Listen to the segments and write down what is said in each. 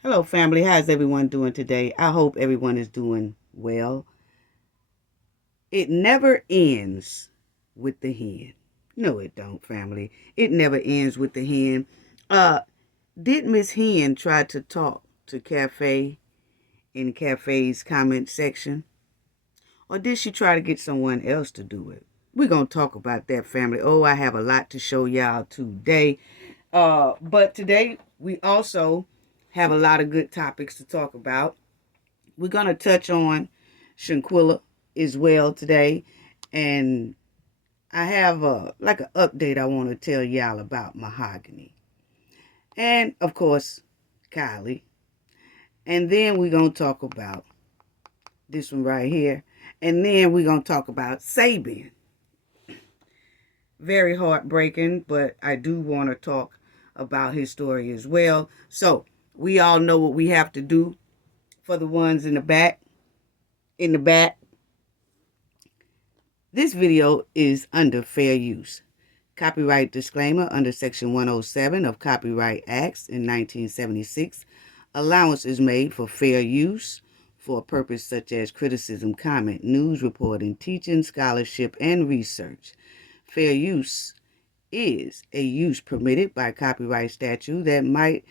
Hello, family. How's everyone doing today? I hope everyone is doing well. It never ends with the hen. No, it don't, family. It never ends with the hen. Uh, did Miss Hen try to talk to Cafe in Cafe's comment section? Or did she try to get someone else to do it? We're going to talk about that, family. Oh, I have a lot to show y'all today. But today we also have a lot of good topics to talk about. We're going to touch on Shanquilla as well today. And I have like an update I want to tell y'all about mahogany. And of course, Kylie. And then we're going to talk about this one right here. And then we're going to talk about Sabeion. Very heartbreaking, but I do want to talk about his story as well. So we all know what we have to do for the ones in the back. In the back, this video is under fair use. Copyright disclaimer under Section 107 of Copyright Acts in 1976. Allowance is made for fair use for a purpose such as criticism, comment, news reporting, teaching, scholarship, and research. Fair use is a use permitted by copyright statute that might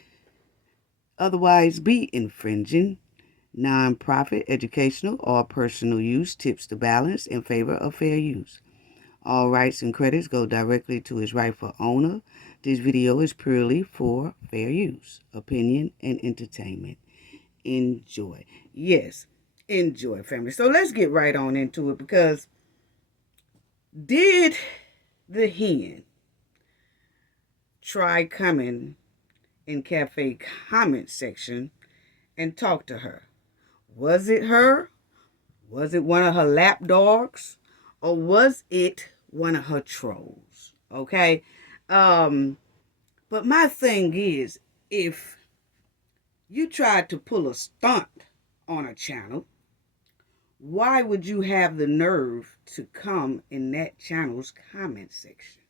otherwise be infringing. Non-profit, educational, or personal use tips the balance in favor of fair use. All rights and credits go directly to its rightful owner. This video is purely for fair use, opinion, and entertainment. Enjoy. Yes, enjoy, family. So let's get right on into it, because did the hen try coming in Cafe comment section and talk to her? Was it her? Was it one of her lap dogs? Or was it one of her trolls? Okay? But my thing is, if you tried to pull a stunt on a channel, why would you have the nerve to come in that channel's comment section?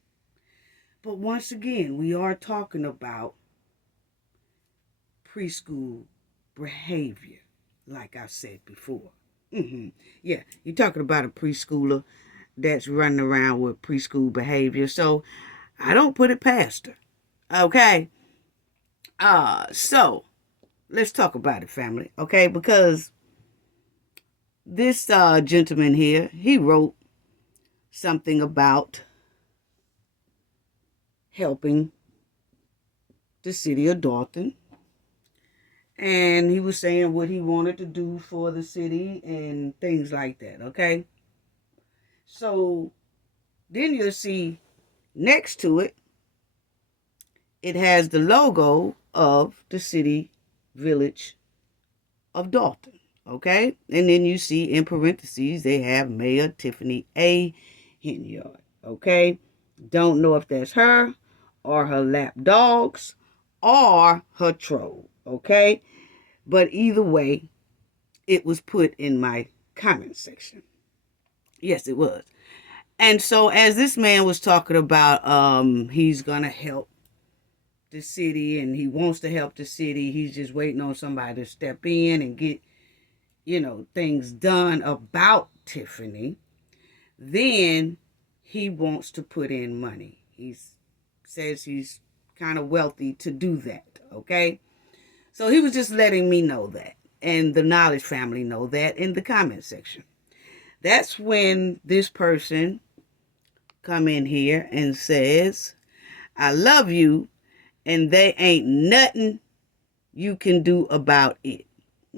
But once again, we are talking about preschool behavior, like I said before. Yeah, you're talking about a preschooler that's running around with preschool behavior. So I don't put it past her. Okay. So let's talk about it, family. Okay, because this gentleman here, he wrote something about helping the city of Dalton. And he was saying what he wanted to do for the city and things like that, okay? So then you'll see next to it, it has the logo of the city village of Dalton, okay? And then you see in parentheses, they have Mayor Tiffany A. Henyard, okay? Don't know if that's her or her lap dogs or her troll, okay? But either way, it was put in my comment section. Yes, it was. And so as this man was talking about he's going to help the city and he wants to help the city, he's just waiting on somebody to step in and get, things done about Tiffany, then he wants to put in money. He says he's kind of wealthy to do that, okay? So he was just letting me know that, and the Knowledge family know that in the comment section. That's when this person come in here and says, I love you, and they ain't nothing you can do about it.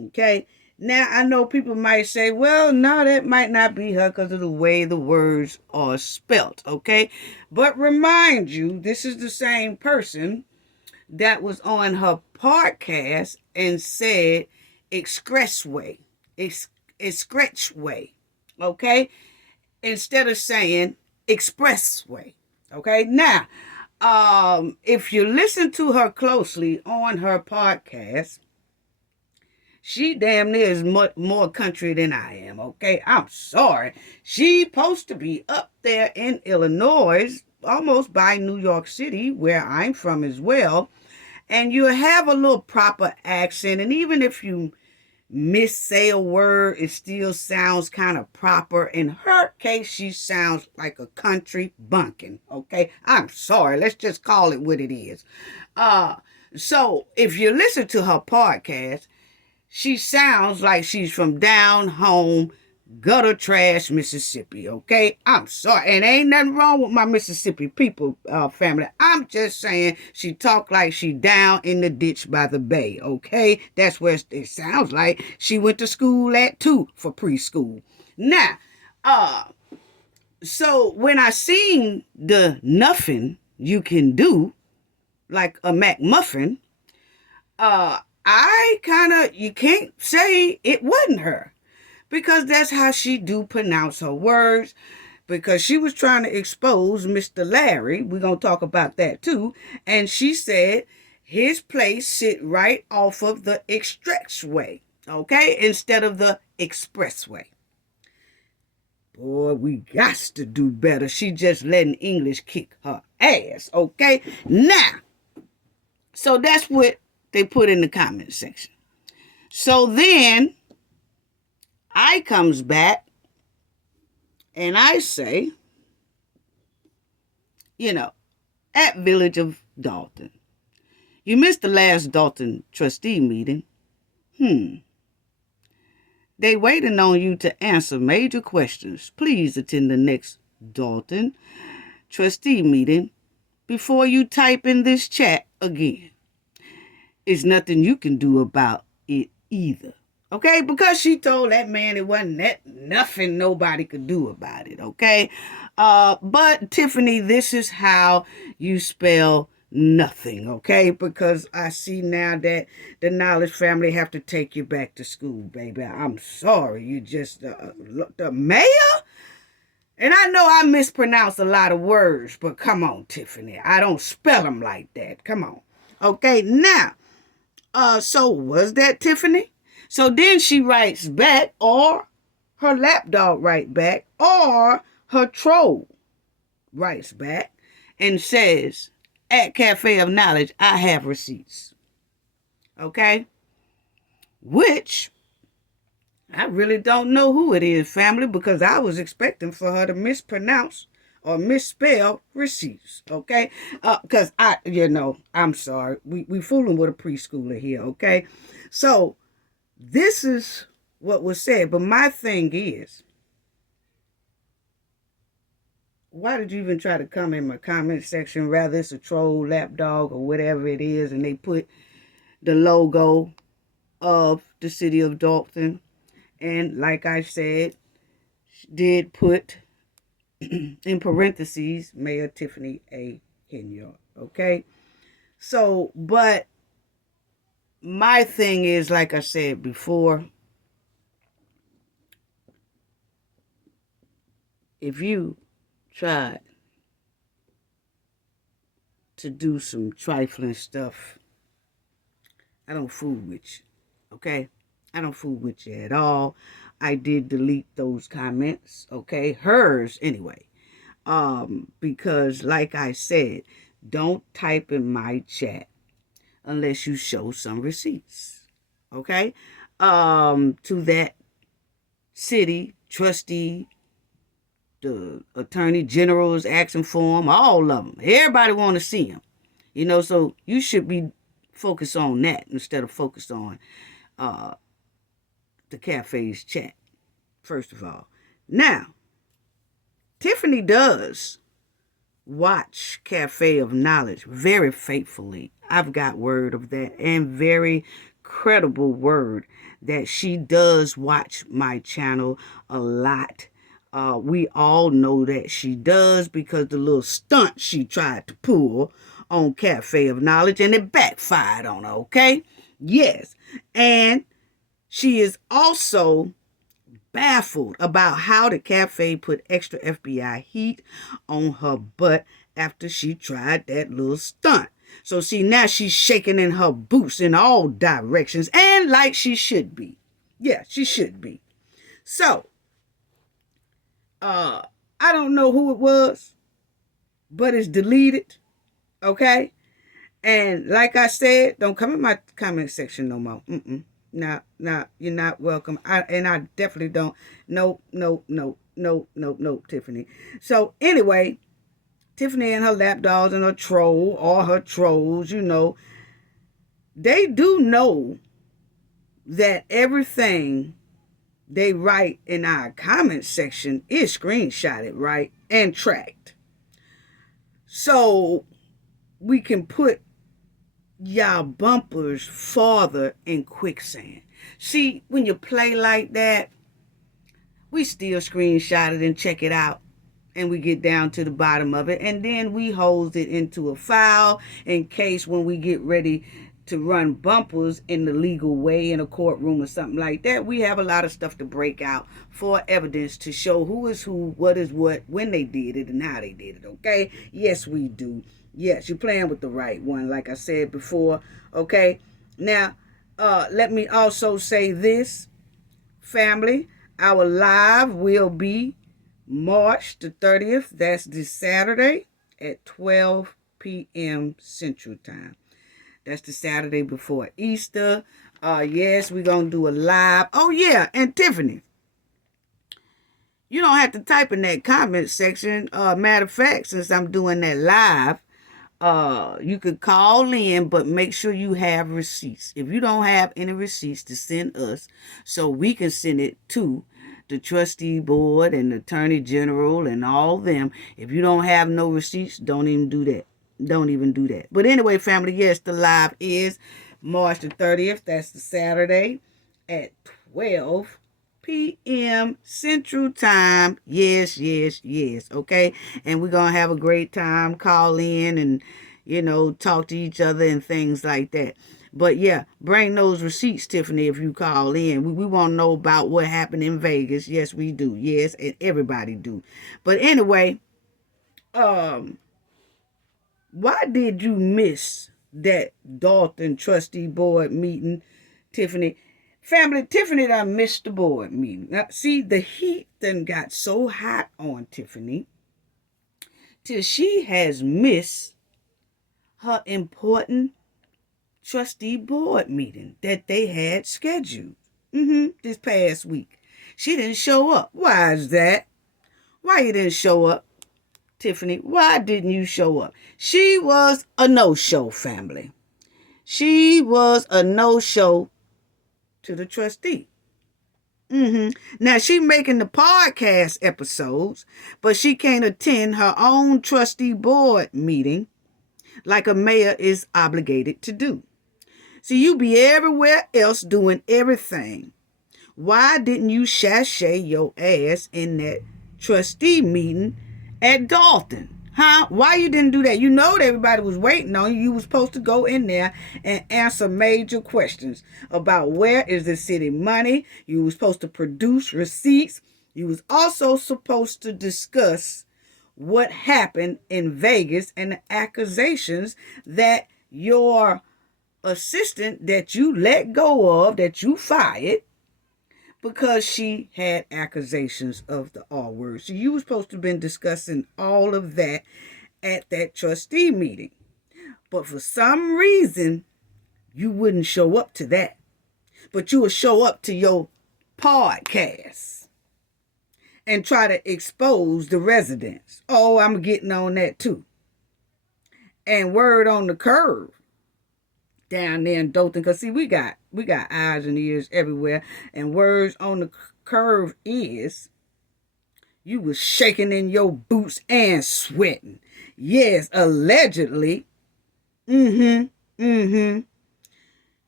Okay? Now, I know people might say, well, no, that might not be her because of the way the words are spelt, okay? But remind you, this is the same person that was on her podcast and said expressway, expressway, okay? Instead of saying expressway, okay? Now, if you listen to her closely on her podcast, she damn near is more country than I am, okay? I'm sorry. She supposed to be up there in Illinois, almost by New York City, where I'm from as well. And you have a little proper accent. And even if you missay a word, it still sounds kind of proper. In her case, she sounds like a country bumpkin. Okay, I'm sorry. Let's just call it what it is. So if you listen to her podcast, she sounds like she's from down home, gutter trash, Mississippi. Okay, I'm sorry, and ain't nothing wrong with my Mississippi people, family. I'm just saying she talk like she down in the ditch by the bay. Okay, that's where it sounds like she went to school at too for preschool. Now, so when I seen the nothing you can do like a McMuffin, I kind of, you can't say it wasn't her, because that's how she do pronounce her words, because she was trying to expose Mr. Larry. We're going to talk about that too. And she said his place sit right off of the expressway, okay, instead of the expressway. Boy, we got to do better. She just letting English kick her ass, okay? Now, so that's what they put in the comment section. So then I comes back and I say, at Village of Dalton, you missed the last Dalton trustee meeting. They waiting on you to answer major questions. Please attend the next Dalton trustee meeting before you type in this chat again. It's nothing you can do about it either. Okay? Because she told that man it wasn't nothing nobody could do about it. Okay? But Tiffany, this is how you spell nothing. Okay? Because I see now that the Knowledge family have to take you back to school, baby. I'm sorry. You just, the mayor? And I know I mispronounce a lot of words, but come on, Tiffany. I don't spell them like that. Come on. Okay? Now, so was that Tiffany? So then she writes back, or her lapdog writes back, or her troll writes back and says, at Cafe of Knowledge, I have receipts. Okay? Which, I really don't know who it is, family, because I was expecting for her to mispronounce or misspell receipts, okay? Because I'm sorry. We fooling with a preschooler here, okay? So, this is what was said. But my thing is, why did you even try to come in my comment section, rather it's a troll, lapdog, or whatever it is, and they put the logo of the city of Dalton, and like I said, did put in parentheses, Mayor Tiffany A. Henyard. Okay? So, but my thing is, like I said before, if you tried to do some trifling stuff, I don't fool with you. Okay? I don't fool with you at all. I did delete those comments. Okay? Hers, anyway. Because like I said, don't type in my chat unless you show some receipts. Okay? To that city trustee, the attorney general is asking for them, all of them. Everybody want to see them. So you should be focused on that instead of focused on the cafe's chat, first of all. Now, Tiffany does watch Cafe of Knowledge very faithfully. I've got word of that, and very credible word that she does watch my channel a lot. We all know that she does, because the little stunt she tried to pull on Cafe of Knowledge, and it backfired on her, okay? Yes. And she is also baffled about how the cafe put extra FBI heat on her butt after she tried that little stunt. So see, now she's shaking in her boots in all directions, and like she should be. Yeah, she should be. So, I don't know who it was, but it's deleted, okay? And like I said, don't come in my comment section no more. No, you're not welcome. I definitely don't. No, Tiffany. So anyway, Tiffany and her lapdogs and her troll, all her trolls, they do know that everything they write in our comment section is screenshotted, right? And tracked. So we can put y'all bumpers farther in quicksand. See, when you play like that, we still screenshot it and check it out. And we get down to the bottom of it. And then we hold it into a file in case when we get ready to run bumpers in the legal way in a courtroom or something like that, we have a lot of stuff to break out for evidence to show who is who, what is what, when they did it, and how they did it, okay? Yes, we do. Yes, you're playing with the right one, like I said before, okay? Now, let me also say this, family. Our live will be March the 30th. That's this Saturday at 12 p.m. Central Time. That's the Saturday before Easter. Yes, we're going to do a live. Oh, yeah, and Tiffany, you don't have to type in that comment section. Matter of fact, since I'm doing that live, you could call in, but make sure you have receipts. If you don't have any receipts to send us, so we can send it to the trustee board and the attorney general and all them. If you don't have no receipts, don't even do that. Don't even do that. But anyway, family, yes, the live is March the 30th. That's the Saturday at 12 p.m. Central Time. Yes, yes, yes. Okay. And we're going to have a great time. Call in and, talk to each other and things like that. But yeah, bring those receipts, Tiffany, if you call in. We want to know about what happened in Vegas. Yes, we do. Yes, and everybody do. But anyway, why did you miss that Dalton trustee board meeting, Tiffany? Family, Tiffany done missed the board meeting. Now, see, the heat done got so hot on Tiffany till she has missed her important trustee board meeting that they had scheduled this past week. She didn't show up. Why is that? Why you didn't show up, Tiffany? Why didn't you show up? She was a no-show, family. She was a no-show to the trustee. Now, she making the podcast episodes, but she can't attend her own trustee board meeting like a mayor is obligated to do. See, you be everywhere else doing everything. Why didn't you sashay your ass in that trustee meeting at Dalton? Huh? Why you didn't do that? You know that everybody was waiting on you. You was supposed to go in there and answer major questions about where is the city money. You was supposed to produce receipts. You was also supposed to discuss what happened in Vegas and the accusations that your assistant that you let go of, that you fired, because she had accusations of the R word. So you were supposed to have been discussing all of that at that trustee meeting. But for some reason, you wouldn't show up to that. But you would show up to your podcast and try to expose the residents. Oh, I'm getting on that too. And word on the curve down there in Dothan, because see, we got eyes and ears everywhere, and words on the curve is you was shaking in your boots and sweating. Yes, allegedly. You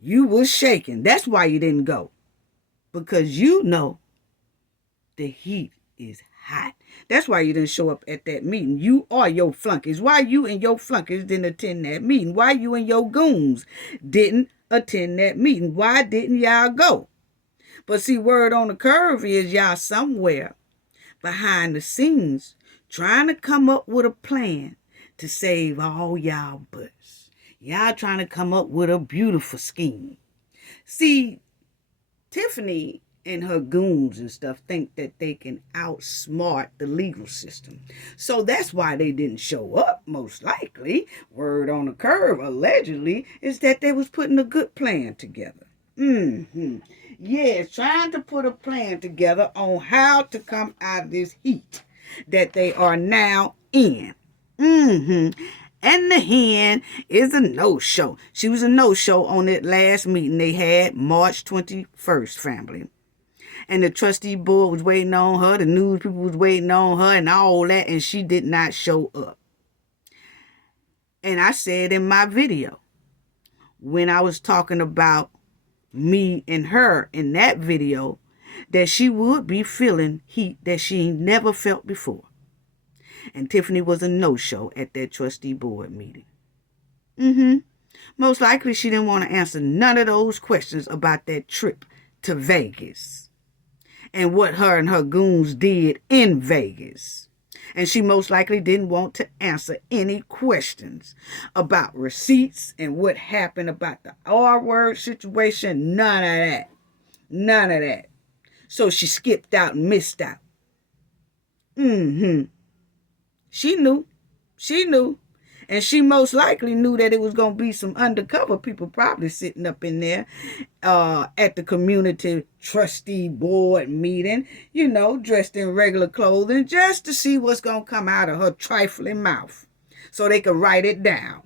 was shaking. That's why you didn't go, because you know the heat is hot. That's why you didn't show up at that meeting. You are your flunkies. Why you and your flunkies didn't attend that meeting? Why you and your goons didn't attend that meeting? Why didn't y'all go? But see, word on the curve is y'all somewhere behind the scenes trying to come up with a plan to save all y'all butts. Y'all trying to come up with a beautiful scheme. See, Tiffany and her goons and stuff think that they can outsmart the legal system. So that's why they didn't show up, most likely. Word on the curve, allegedly, is that they was putting a good plan together. Yeah, trying to put a plan together on how to come out of this heat that they are now in. And the hen is a no-show. She was a no-show on that last meeting they had, March 21st, family. And the trustee board was waiting on her, the news people was waiting on her and all that, and she did not show up. And I said in my video, when I was talking about me and her in that video, that she would be feeling heat that she never felt before. And Tiffany was a no-show at that trustee board meeting. Most likely she didn't want to answer none of those questions about that trip to Vegas and what her and her goons did in Vegas. And she most likely didn't want to answer any questions about receipts and what happened about the R-word situation. None of that. None of that. So she skipped out and missed out. She knew. She knew. And she most likely knew that it was going to be some undercover people probably sitting up in there at the community trustee board meeting, you know, dressed in regular clothing, just to see what's going to come out of her trifling mouth so they could write it down.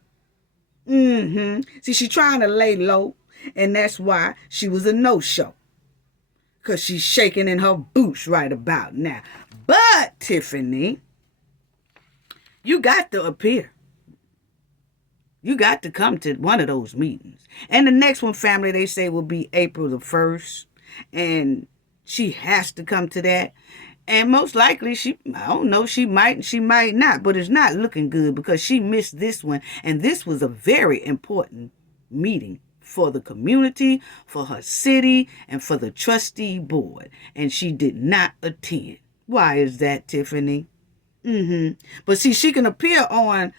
See, she's trying to lay low, and that's why she was a no-show, because she's shaking in her boots right about now. But, Tiffany, you got to appear. You got to come to one of those meetings. And the next one, family, they say will be April the 1st. And she has to come to that. And most likely, I don't know, she might not. But it's not looking good because she missed this one. And this was a very important meeting for the community, for her city, and for the trustee board. And she did not attend. Why is that, Tiffany? But see, she can appear on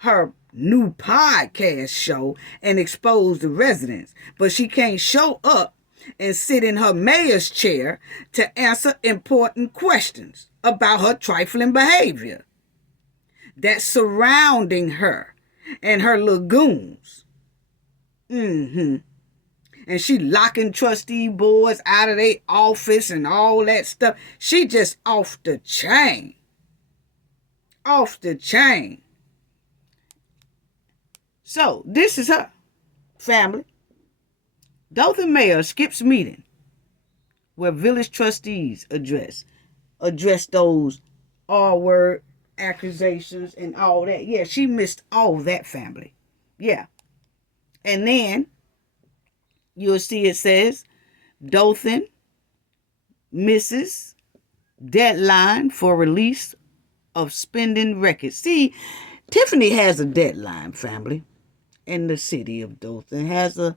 her new podcast show and expose the residents, but she can't show up and sit in her mayor's chair to answer important questions about her trifling behavior that's surrounding her and her lagoons. And she locking trustee boards out of their office and all that stuff. She just off the chain. Off the chain. So, this is her family. Dothan Mayor skips meeting where village trustees address those R-word accusations and all that. Yeah, she missed all that, family. Yeah. And then you'll see it says Dothan misses deadline for release of spending records. See, Tiffany has a deadline, family. And the city of Dothan has a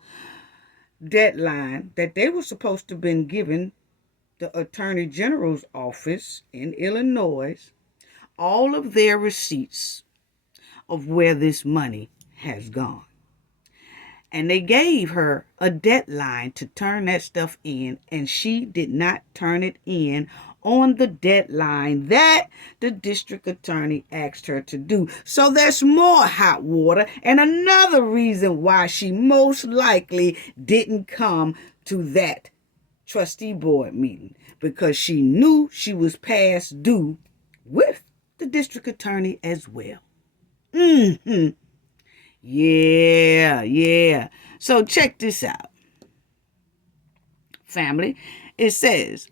deadline that they were supposed to have been given the Attorney General's office in Illinois all of their receipts of where this money has gone. And they gave her a deadline to turn that stuff in, and she did not turn it in on the deadline that the district attorney asked her to do. So there's more hot water, and another reason why she most likely didn't come to that trustee board meeting, because she knew she was past due with the district attorney as well. Yeah. So check this out, family. It says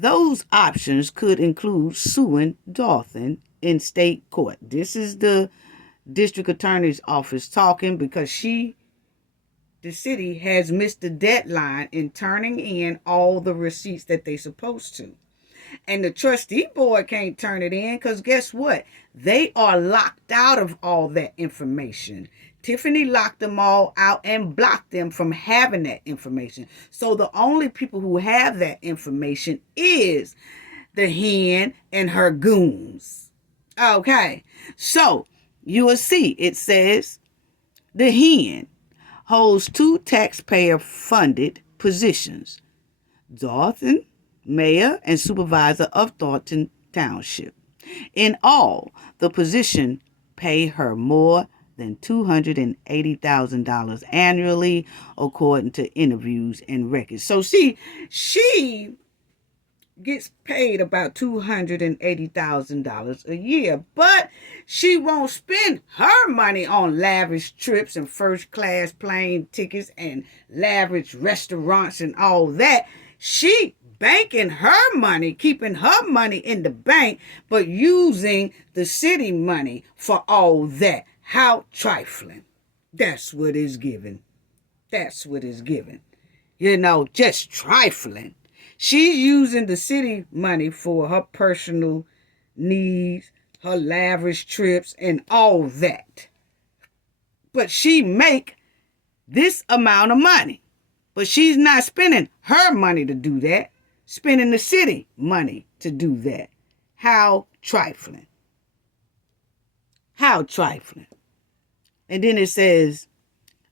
those options could include suing Dothan in state court. This is the district attorney's office talking, because the city has missed the deadline in turning in all the receipts that they're supposed to. And the trustee board can't turn it in because guess what? They are locked out of all that information. Tiffany locked them all out and blocked them from having that information. So the only people who have that information is the hen and her goons. Okay, so you will see it says the hen holds 2 taxpayer-funded positions, Dalton, mayor and supervisor of Thornton Township. In all, the position pay her more than $280,000 annually, according to interviews and records. So see, she gets paid about $280,000 a year, but she won't spend her money on lavish trips and first class plane tickets and lavish restaurants and all that. She banking her money, keeping her money in the bank, but using the city money for all that. How trifling. That's what is given. That's what is given. Just trifling. She's using the city money for her personal needs, her lavish trips, and all that. But she make this amount of money. But she's not spending her money to do that. Spending the city money to do that. How trifling. How trifling. And then it says,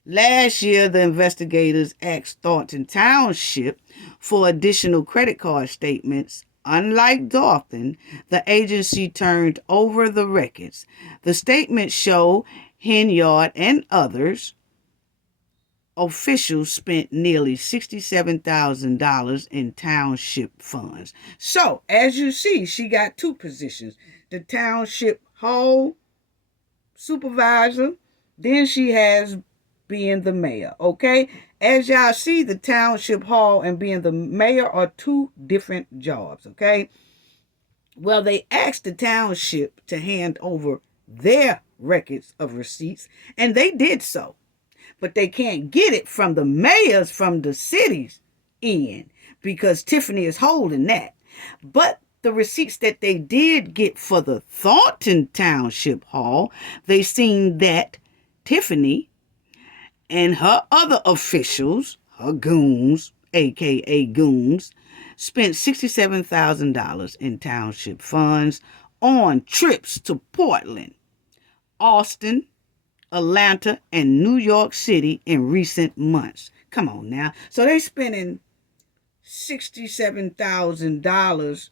last year, the investigators asked Thornton Township for additional credit card statements. Unlike Dalton, the agency turned over the records. The statements show Henyard and others officials spent nearly $67,000 in township funds. So, as you see, she got two positions. The township hall supervisor, then she has being the mayor, okay? As y'all see, the township hall and being the mayor are two different jobs, okay? Well, they asked the township to hand over their records of receipts, and they did so. But they can't get it from the mayors from the city's end because Tiffany is holding that. But the receipts that they did get for the Thornton Township Hall, they seen that Tiffany and her other officials, her goons, aka goons, spent $67,000 in township funds on trips to Portland, Austin, Atlanta, and New York City in recent months. Come on now. So they spending $67,000.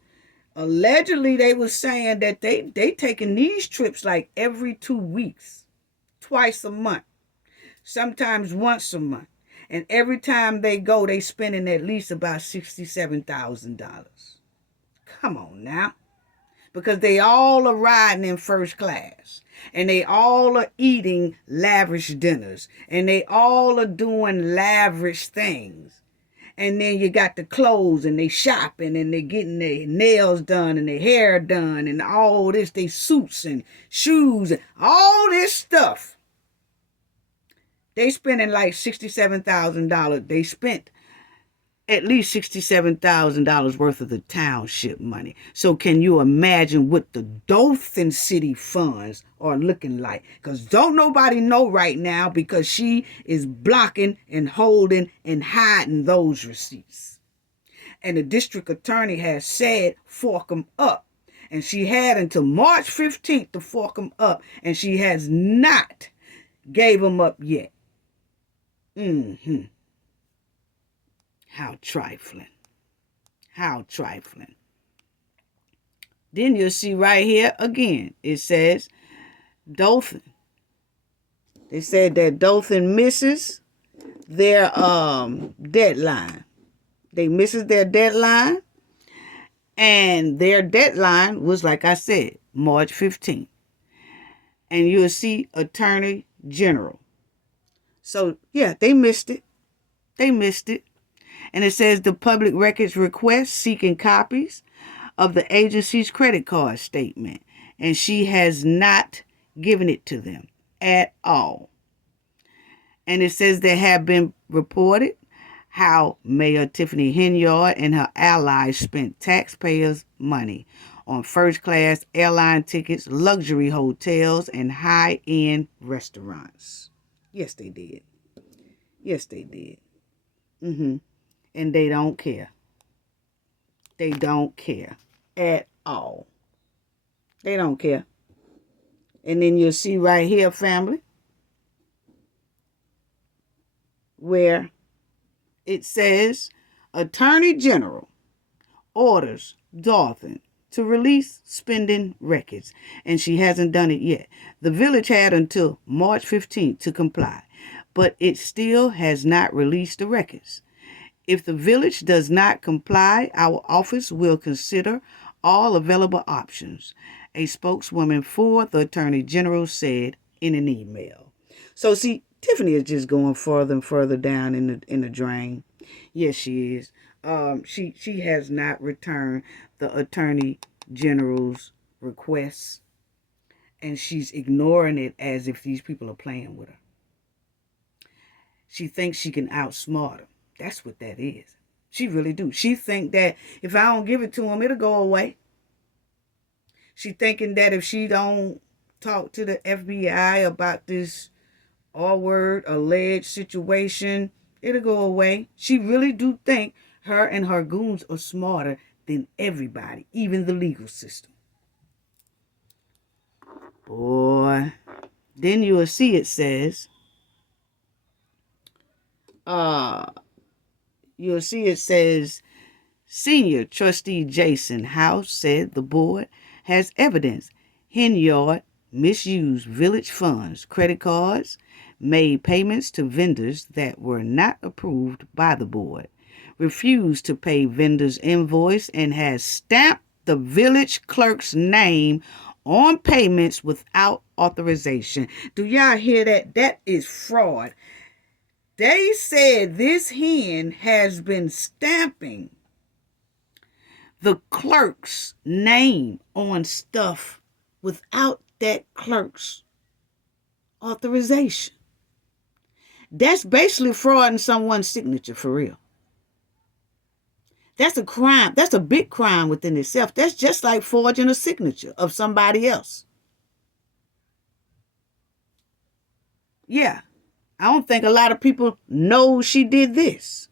Allegedly, they were saying that they taking these trips like every 2 weeks, twice a month, sometimes once a month. And every time they go, they spending at least about $67,000. Come on now. Because they all are riding in first class. And they all are eating lavish dinners. And they all are doing lavish things. And then you got the clothes and they shopping and they getting their nails done and their hair done and all this, they suits and shoes and all this stuff. They spending like $67,000. They spent at least $67,000 worth of the township money. So can you imagine what the Dothan City funds are looking like? Because don't nobody know right now because she is blocking and holding and hiding those receipts. And the district attorney has said fork them up. And she had until March 15th to fork them up. And she has not gave them up yet. How trifling. How trifling. Then you'll see right here again. It says Dothan. They said that Dothan misses their deadline. They misses their deadline. And their deadline was, like I said, March 15th. And you'll see Attorney General. So, yeah, they missed it. They missed it. And it says the public records request seeking copies of the agency's credit card statement. And she has not given it to them at all. And it says there have been reported how Mayor Tiffany Henyard and her allies spent taxpayers' money on first-class airline tickets, luxury hotels, and high-end restaurants. Yes, they did. Yes, they did. And they don't care. They don't care at all. They don't care. And then you'll see right here, family, where it says Attorney General orders Dothan to release spending records, and she hasn't done it yet. The village had until March 15th to comply, but it still has not released the records. If the village does not comply, our office will consider all available options, a spokeswoman for the Attorney General said in an email. So see, Tiffany is just going further and further down in the drain. Yes, she is. She has not returned the Attorney General's requests, and she's ignoring it as if these people are playing with her. She thinks she can outsmart them. That's what that is. She really do. She think that if I don't give it to him, it'll go away. She thinking that if she don't talk to the FBI about this R-word alleged situation, it'll go away. She really do think her and her goons are smarter than everybody, even the legal system. Boy. Then you'll see it says, you'll see it says, Senior Trustee Jason House said the board has evidence Henyard misused village funds, credit cards, made payments to vendors that were not approved by the board, refused to pay vendors' invoice, and has stamped the village clerk's name on payments without authorization. Do y'all hear that? That is fraud. They said this hen has been stamping the clerk's name on stuff without that clerk's authorization. That's basically frauding someone's signature for real. That's a crime. That's a big crime within itself. That's just like forging a signature of somebody else. Yeah. I don't think a lot of people know she did this,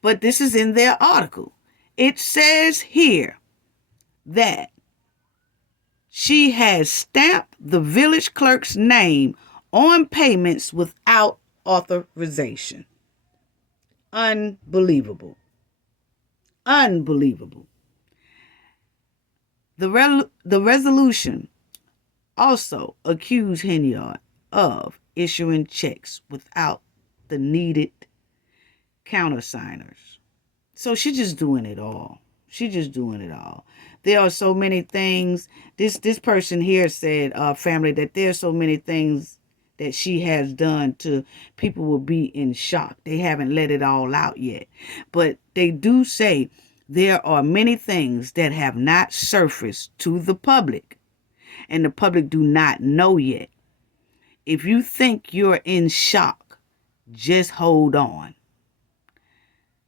but this is in their article. It says here that she has stamped the village clerk's name on payments without authorization. Unbelievable. Unbelievable. The resolution also accused Henyard of issuing checks without the needed countersigners. So she's just doing it all. She's just doing it all. There are so many things. This person here said, family, that there are so many things that she has done to people will be in shock. They haven't let it all out yet. But they do say there are many things that have not surfaced to the public, and the public do not know yet. If you think you're in shock, just hold on,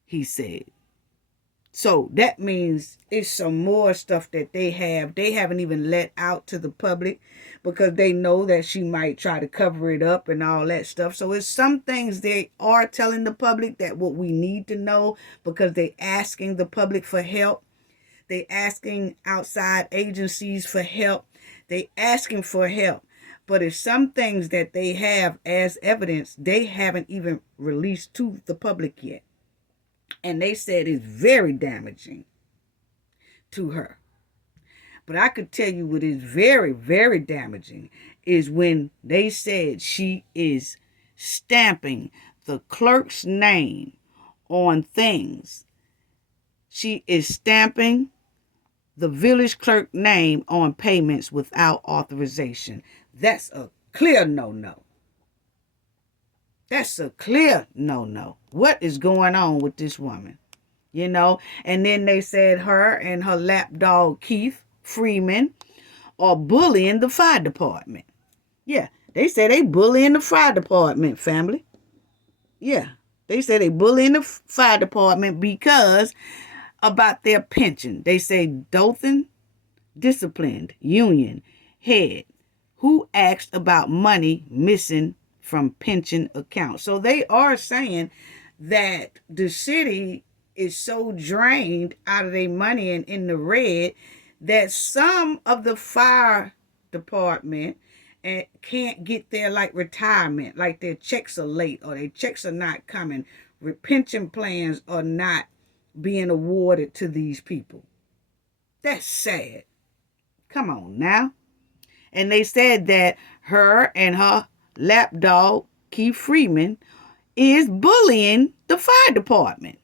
he said. So that means it's some more stuff that they haven't even let out to the public because they know that she might try to cover it up and all that stuff. So it's some things they are telling the public that what we need to know because they asking the public for help. They asking outside agencies for help. They asking for help. But it's some things that they have as evidence they haven't even released to the public yet. And they said it's very damaging to her. But I could tell you what is very, very damaging is when they said she is stamping the clerk's name on things. She is stamping the village clerk name on payments without authorization. That's a clear no-no. That's a clear no-no. What is going on with this woman? And then they said her and her lapdog Keith Freeman are bullying the fire department. Yeah, they say they bullying the fire department, family. Yeah, they say they bullying the fire department because about their pension. They say Dothan disciplined union head who asked about money missing from pension accounts. So they are saying that the city is so drained out of their money and in the red that some of the fire department and can't get their like retirement, like their checks are late or their checks are not coming. Pension plans are not being awarded to these people. That's sad. Come on now. And they said that her and her lapdog, Keith Freeman, is bullying the fire department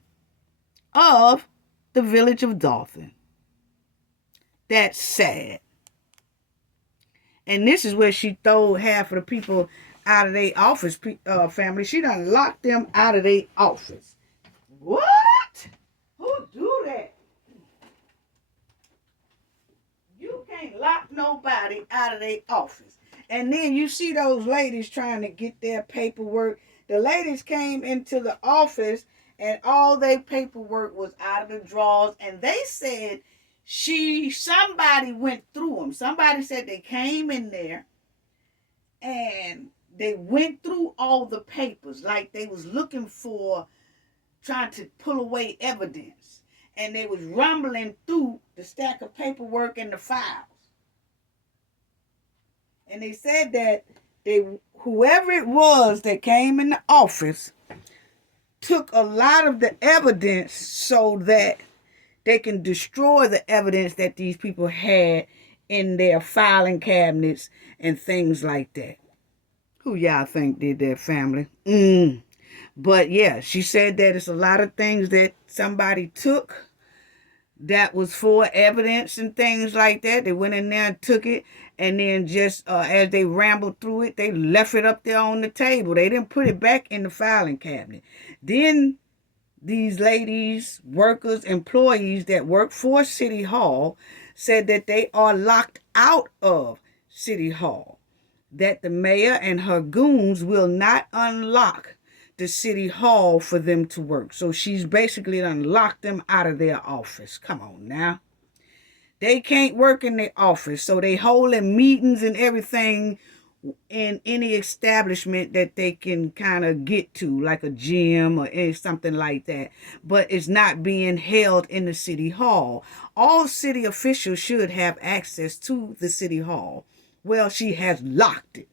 of the village of Dalton. That's sad. And this is where she threw half of the people out of their office, family. She done locked them out of their office. What? Who do that? You can't lock nobody out of their office. And then you see those ladies trying to get their paperwork. The ladies came into the office and all their paperwork was out of the drawers. And they said somebody went through them. Somebody said they came in there and they went through all the papers like they was looking for, trying to pull away evidence. And they was rumbling through the stack of paperwork and the files. And they said that whoever it was that came in the office took a lot of the evidence so that they can destroy the evidence that these people had in their filing cabinets and things like that. Who y'all think did that, family? But yeah, she said that it's a lot of things that somebody took that was for evidence and things like that. They went in there and took it, and then just as they rambled through it, they left it up there on the table. They didn't put it back in the filing cabinet. Then these ladies, workers, employees that work for City Hall said that they are locked out of City Hall, that the mayor and her goons will not unlock the City Hall for them to work. So she's basically done locked them out of their office. Come on now. They can't work in their office, so they holding meetings and everything in any establishment that they can kind of get to, like a gym or something like that. But it's not being held in the City Hall. All city officials should have access to the City Hall. Well, she has locked it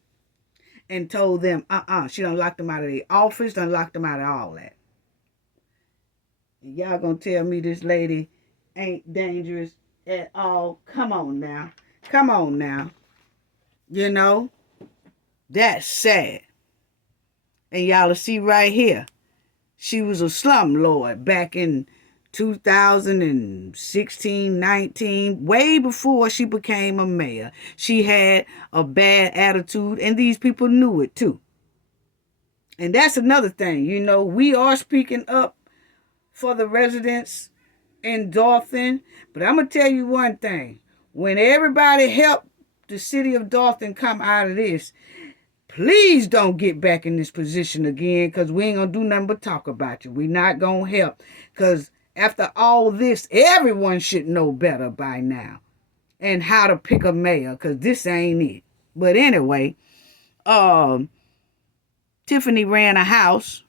and told them, she done locked them out of their office, done locked them out of all that. And y'all gonna tell me this lady ain't dangerous at all? Come on now. Come on now. You know, that's sad. And y'all will see right here, she was a slumlord back in 2016, 19, way before she became a mayor. She had a bad attitude, and these people knew it too. And that's another thing, you know, we are speaking up for the residents in Dalton, but I'm going to tell you one thing. When everybody helped the city of Dalton come out of this, please don't get back in this position again, because we ain't going to do nothing but talk about you. We not going to help, because after all this, everyone should know better by now and how to pick a mayor, because this ain't it. But anyway, Tiffany ran a house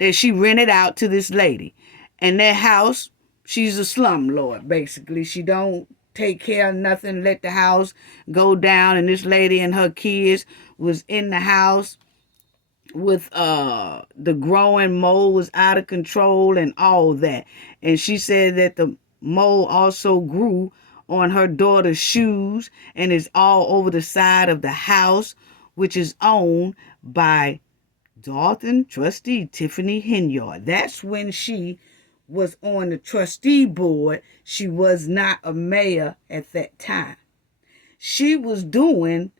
that she rented out to this lady. And that house, she's a slumlord, basically. She don't take care of nothing, let the house go down. And this lady and her kids was in the house with the growing mold was out of control and all that. And she said that the mold also grew on her daughter's shoes and is all over the side of the house, which is owned by Dalton trustee Tiffany Henyard. That's when she was on the trustee board. She was not a mayor at that time. She was doing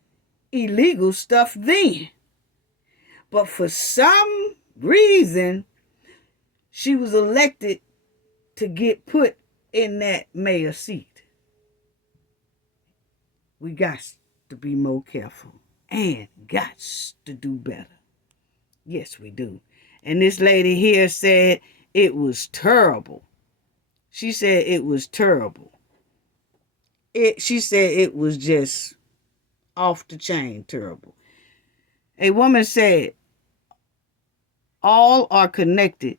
illegal stuff then. But for some reason, she was elected to get put in that mayor seat. We got to be more careful and got to do better. Yes, we do. And this lady here said it was terrible. She said it was terrible. She said it was just off the chain terrible. A woman said, all are connected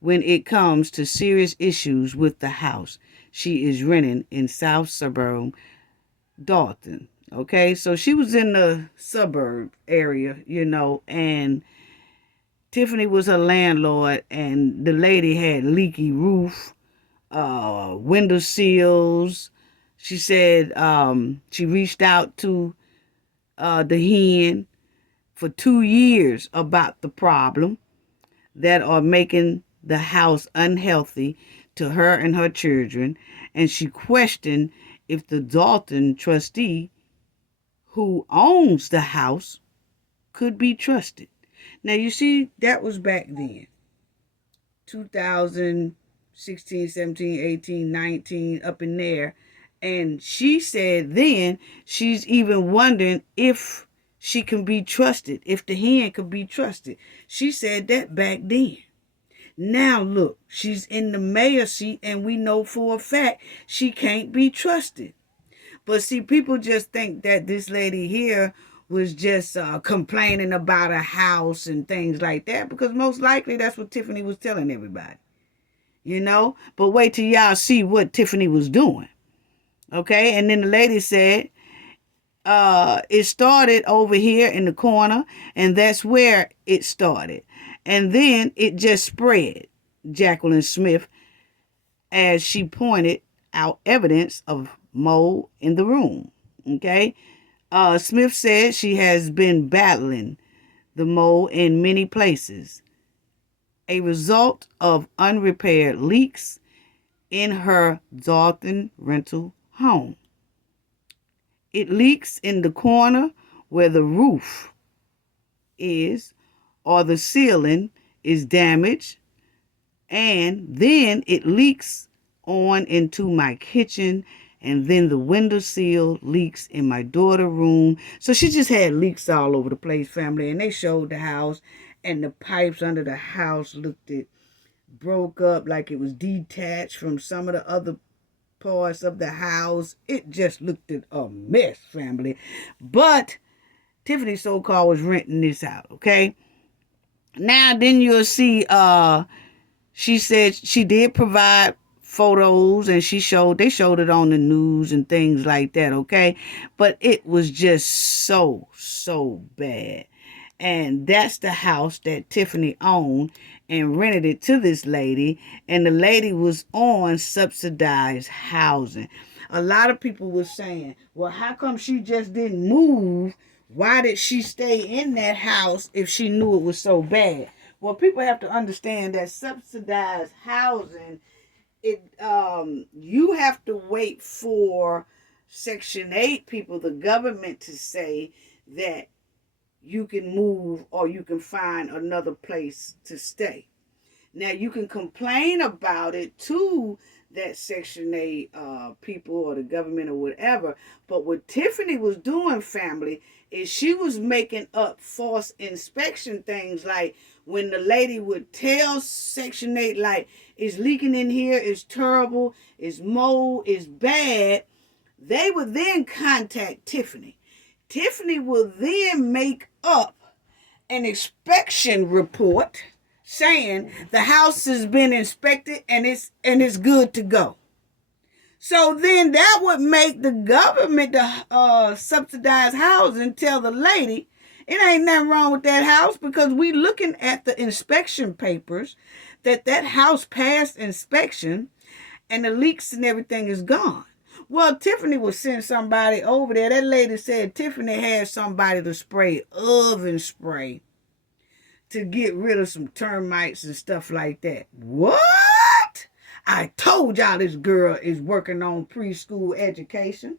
when it comes to serious issues with the house she is renting in South Suburb, Dalton. Okay, so she was in the suburb area, and Tiffany was her landlord, and the lady had leaky roof, window sills. She said she reached out to the hen for 2 years about the problem that are making the house unhealthy to her and her children, and she questioned if the Dalton trustee who owns the house could be trusted. Now, you see, that was back then, 2016, 17, 18, 19, up in there. And she said then she's even wondering if she can be trusted, if the hen could be trusted. She said that back then. Now, look, she's in the mayor seat, and we know for a fact she can't be trusted. But see, people just think that this lady here was just complaining about a house and things like that, because most likely that's what Tiffany was telling everybody, But wait till y'all see what Tiffany was doing, okay? And then the lady said, it started over here in the corner, and that's where it started. And then it just spread, Jacqueline Smith, as she pointed out evidence of mold in the room. Okay? Smith said she has been battling the mold in many places, a result of unrepaired leaks in her Dalton rental home. It leaks in the corner where the roof is, or the ceiling is damaged, and then it leaks on into my kitchen, and then the windowsill leaks in my daughter's room. So she just had leaks all over the place, family, and they showed the house, and the pipes under the house looked it broke up, like it was detached from some of the other parts of the house. It just looked a mess, family. But Tiffany so-called was renting this out, okay? Now then you'll see she said she did provide photos, and they showed it on the news and things like that, okay? But it was just so bad. And that's the house that Tiffany owned and rented it to this lady, and the lady was on subsidized housing. A lot of people were saying, well, how come she just didn't move? Why did she stay in that house if she knew it was so bad? Well, people have to understand that subsidized housing, you have to wait for Section 8 people, the government, to say that you can move or you can find another place to stay. Now, you can complain about it to that Section 8 people or the government or whatever, but what Tiffany was doing, family, is she was making up false inspection things, like when the lady would tell Section 8, like, it's leaking in here, it's terrible, it's mold, it's bad, they would then contact Tiffany. Tiffany will then make up an inspection report saying the house has been inspected and it's good to go. So then that would make the government, the subsidized housing, tell the lady, it ain't nothing wrong with that house, because we looking at the inspection papers that house passed inspection and the leaks and everything is gone. Well, Tiffany will send somebody over there. That lady said Tiffany had somebody to spray oven spray to get rid of some termites and stuff like that. What? I told y'all this girl is working on preschool education.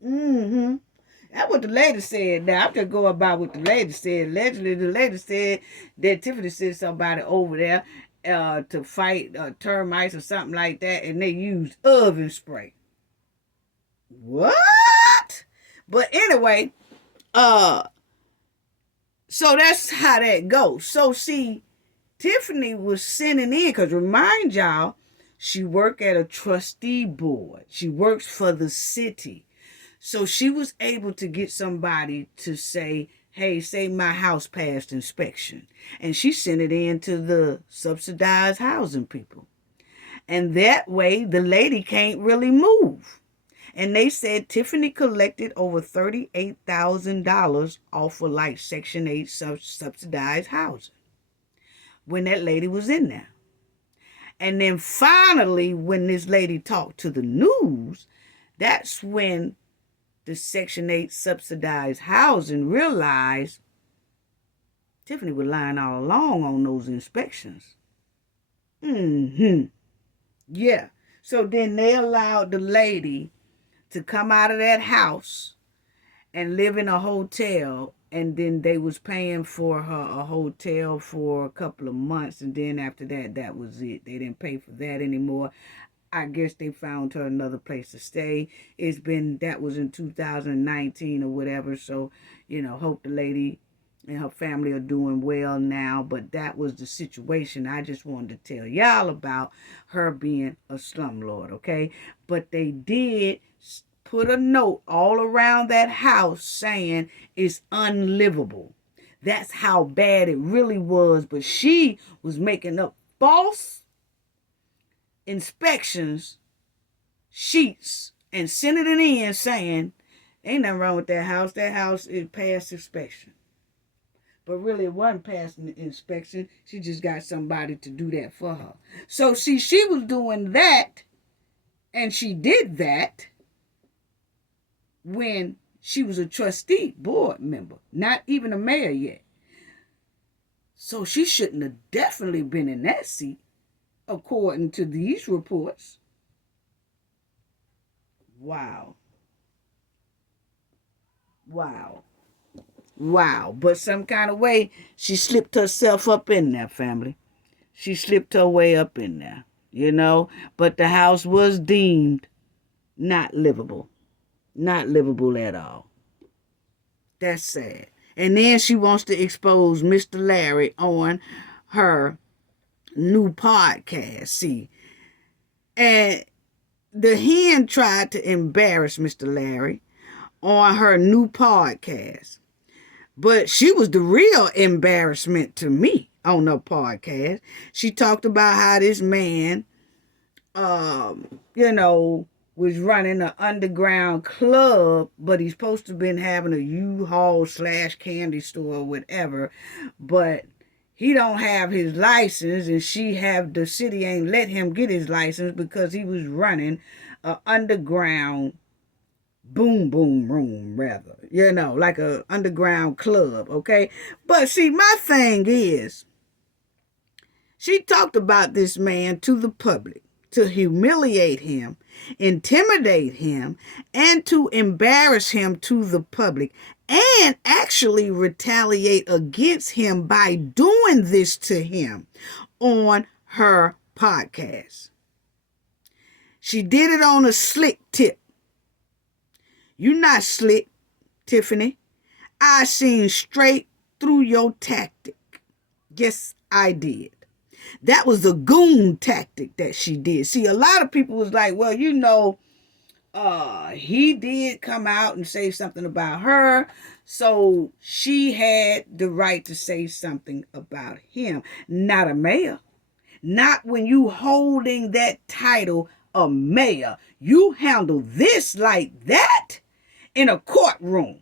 That's what the lady said. Now, I'm just going about what the lady said. Allegedly, the lady said that Tiffany sent somebody over there to fight termites or something like that, and they used oven spray. What? But anyway, so that's how that goes. So see, Tiffany was sending in, because remind y'all, she worked at a trustee board. She works for the city. So she was able to get somebody to say, hey, say my house passed inspection. And she sent it in to the subsidized housing people. And that way, the lady can't really move. And they said Tiffany collected over $38,000 off of like Section 8 subsidized housing when that lady was in there. And then finally, when this lady talked to the news, that's when the Section 8 subsidized housing realized Tiffany was lying all along on those inspections. Yeah. So then they allowed the lady to come out of that house and live in a hotel, and then they was paying for her a hotel for a couple of months, and then after that, that was it. They didn't pay for that anymore. I guess they found her another place to stay. That was in 2019 or whatever, so, hope the lady and her family are doing well now, but that was the situation. I just wanted to tell y'all about her being a slumlord, okay? But they did put a note all around that house saying it's unlivable. That's how bad it really was, but she was making up false inspections sheets and sending it in saying, ain't nothing wrong with that house. That house is past inspection. But really, it wasn't passing the inspection. She just got somebody to do that for her. So, see, she was doing that, and she did that when she was a trustee board member, not even a mayor yet. So she shouldn't have definitely been in that seat, according to these reports. Wow. But some kind of way, she slipped herself up in there, family. She slipped her way up in there, But the house was deemed not livable. Not livable at all. That's sad. And then she wants to expose Mr. Larry on her new podcast. See, and the hen tried to embarrass Mr. Larry on her new podcast. But she was the real embarrassment to me on her podcast. She talked about how this man, was running an underground club, but he's supposed to have been having a U-Haul / candy store or whatever, but he don't have his license, and the city ain't let him get his license because he was running an underground boom room, rather, like a underground club, okay? But see, my thing is, she talked about this man to the public to humiliate him, intimidate him, and to embarrass him to the public, and actually retaliate against him by doing this to him on her podcast. She did it on a slick tip. You not slick, Tiffany. I seen straight through your tactic. Yes, I did. That was a goon tactic that she did. See, a lot of people was like, well, he did come out and say something about her, so she had the right to say something about him. Not a mayor. Not when you holding that title of mayor. You handle this like that in a courtroom,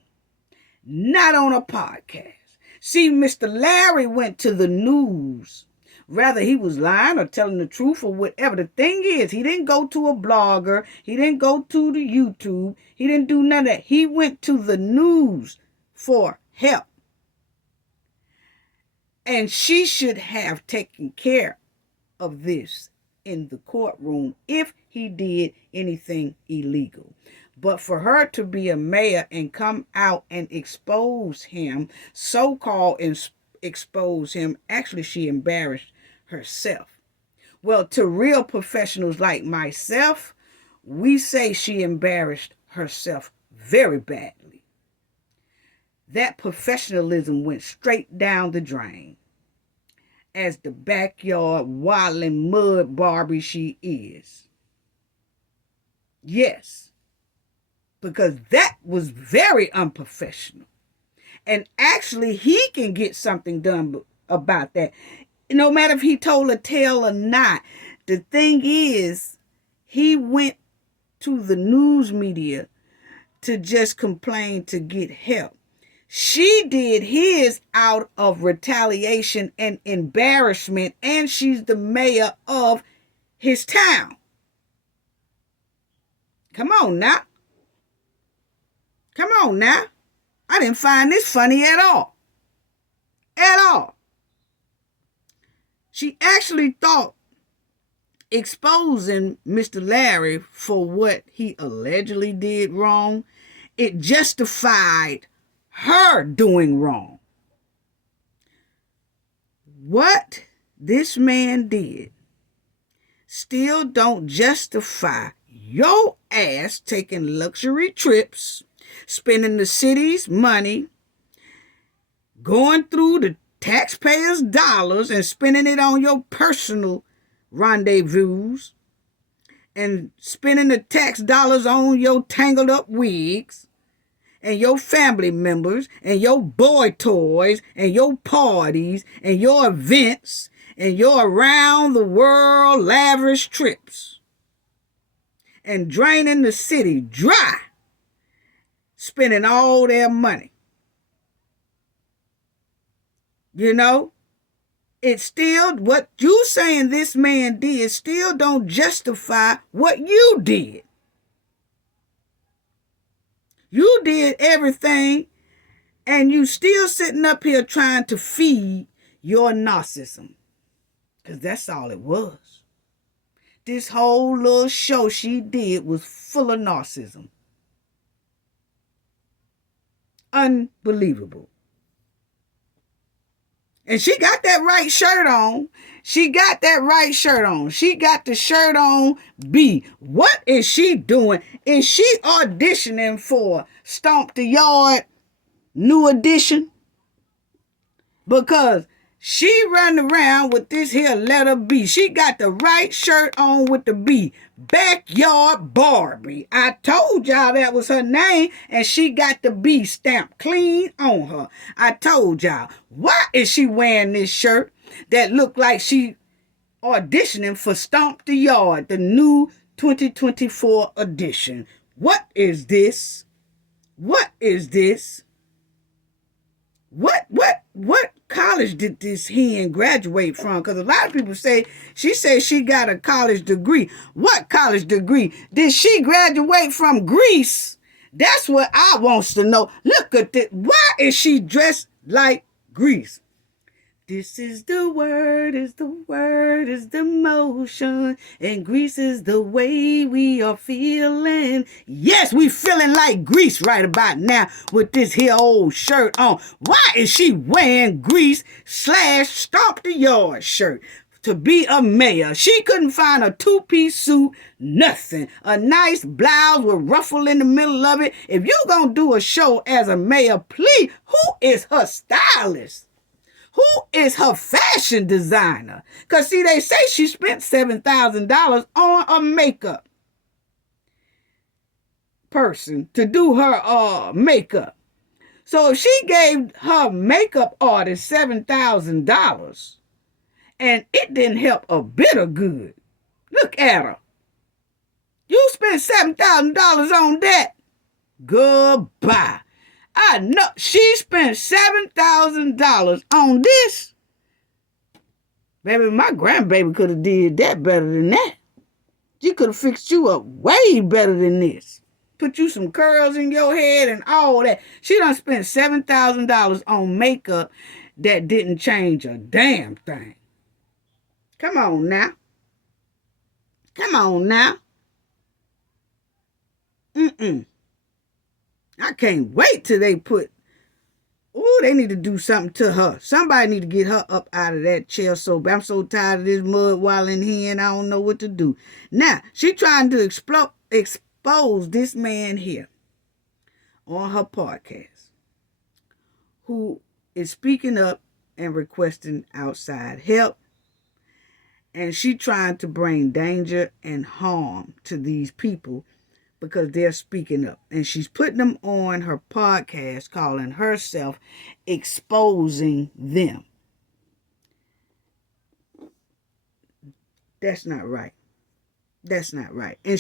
not on a podcast. See, Mr. Larry went to the news. Whether he was lying or telling the truth or whatever. The thing is, he didn't go to a blogger. He didn't go to the YouTube. He didn't do none of that. He went to the news for help. And she should have taken care of this in the courtroom if he did anything illegal. But for her to be a mayor and come out and expose him, so-called expose him, actually she embarrassed herself. Well, to real professionals like myself, we say she embarrassed herself very badly. That professionalism went straight down the drain as the backyard waddling mud Barbie she is. Yes, because that was very unprofessional. And actually, he can get something done about that. No matter if he told a tale or not. The thing is, he went to the news media to just complain to get help. She did his out of retaliation and embarrassment, and she's the mayor of his town. Come on now. Come on now. I didn't find this funny at all. At all. She actually thought exposing Mr. Larry for what he allegedly did wrong, it justified her doing wrong. What this man did still don't justify your ass taking luxury trips, spending the city's money, going through the taxpayers' dollars and spending it on your personal rendezvous, and spending the tax dollars on your tangled up wigs and your family members and your boy toys and your parties and your events and your around the world lavish trips, and draining the city dry, spending all their money. You know, it's still, what you saying this man did still don't justify what you did. You did everything, and you still sitting up here trying to feed your narcissism. Because that's all it was. This whole little show she did was full of narcissism. Unbelievable. And she got that right shirt on. She got that right shirt on. She got the shirt on B. What is she doing? Is she auditioning for Stomp the Yard New Edition? Because she running around with this here letter B. She got the right shirt on with the B. Backyard Barbie. I told y'all that was her name, and she got the B stamped clean on her. I told y'all. Why is she wearing this shirt that looked like she auditioning for Stomp the Yard, the new 2024 edition? What is this? What is this? What college did this hen graduate from? Because a lot of people say, she says she got a college degree. What college degree? Did she graduate from Greece? That's what I wants to know. Look at this. Why is she dressed like Greece? This is the word, is the motion, and Greece is the way we are feeling. Yes, we feeling like Greece right about now with this here old shirt on. Why is she wearing Greece / Stomp the Yard shirt to be a mayor? She couldn't find a two-piece suit, nothing. A nice blouse with ruffle in the middle of it. If you gonna do a show as a mayor, please, who is her stylist? Who is her fashion designer? Because, see, they say she spent $7,000 on a makeup person to do her makeup. So if she gave her makeup artist $7,000 and it didn't help a bit of good, look at her. You spent $7,000 on that. Goodbye. I know she spent $7,000 on this. Baby, my grandbaby could have did that better than that. She could have fixed you up way better than this. Put you some curls in your head and all that. She done spent $7,000 on makeup that didn't change a damn thing. Come on now. Come on now. I can't wait till they put, they need to do something to her. Somebody need to get her up out of that chair so bad. I'm so tired of this mud while in here and I don't know what to do. Now, she trying to expose this man here on her podcast who is speaking up and requesting outside help. And she trying to bring danger and harm to these people because they're speaking up. And she's putting them on her podcast, calling herself Exposing Them. That's not right. That's not right. And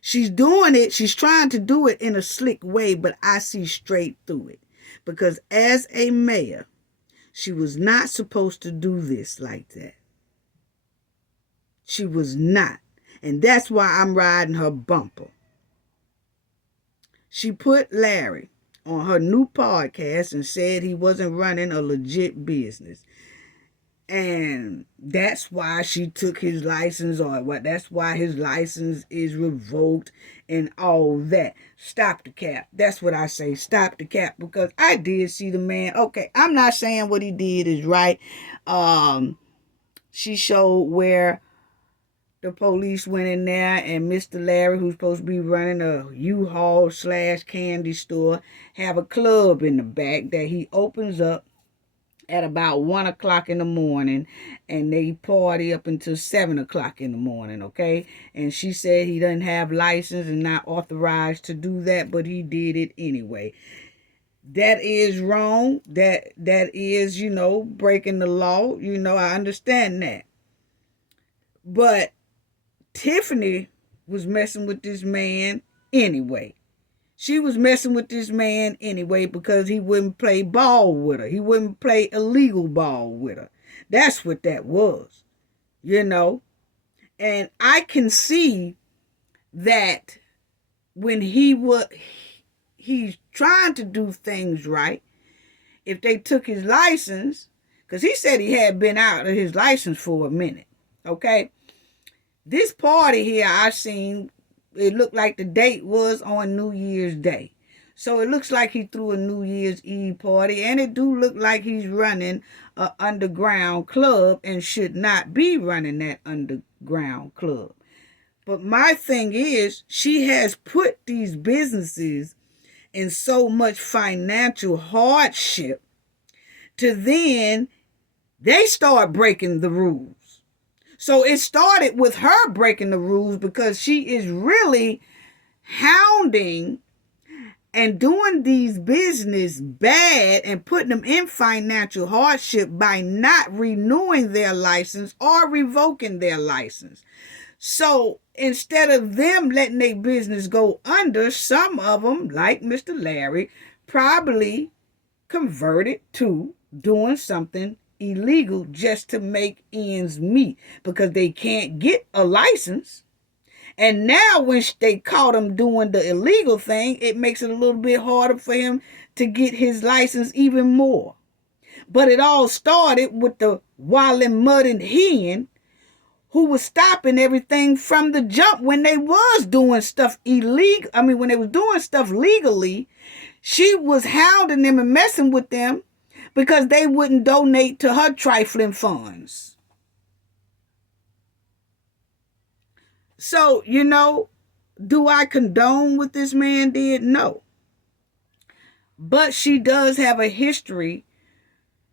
She's doing it. She's trying to do it in a slick way, but I see straight through it. Because as a mayor, she was not supposed to do this like that. She was not. And that's why I'm riding her bumper. She put Larry on her new podcast and said he wasn't running a legit business. And that's why she took his license, or what? That's why his license is revoked and all that. Stop the cap. That's what I say. Stop the cap, because I did see the man. Okay, I'm not saying what he did is right. She showed where the police went in there, and Mr. Larry, who's supposed to be running a U-Haul / candy store, have a club in the back that he opens up at about 1 o'clock in the morning, and they party up until 7 o'clock in the morning, okay? And she said he doesn't have license and not authorized to do that, but he did it anyway. That is wrong. That is, breaking the law. I understand that. But Tiffany was messing with this man anyway. She was messing with this man anyway because he wouldn't play ball with her. He wouldn't play illegal ball with her. That's what that was, And I can see that when he's trying to do things right, if they took his license, because he said he had been out of his license for a minute, okay? This party here I seen, it looked like the date was on New Year's Day. So it looks like he threw a New Year's Eve party, and it do look like he's running an underground club and should not be running that underground club. But my thing is, she has put these businesses in so much financial hardship to then they start breaking the rules. So it started with her breaking the rules because she is really hounding and doing these business bad and putting them in financial hardship by not renewing their license or revoking their license. So instead of them letting their business go under, some of them, like Mr. Larry, probably converted to doing something illegal just to make ends meet because they can't get a license. And now when they caught him doing the illegal thing, it makes it a little bit harder for him to get his license even more. But it all started with the wildin' muddin' hen who was stopping everything from the jump when they was doing stuff illegal. I mean, when they was doing stuff legally, she was hounding them and messing with them because they wouldn't donate to her trifling funds. So, do I condone what this man did? No. But she does have a history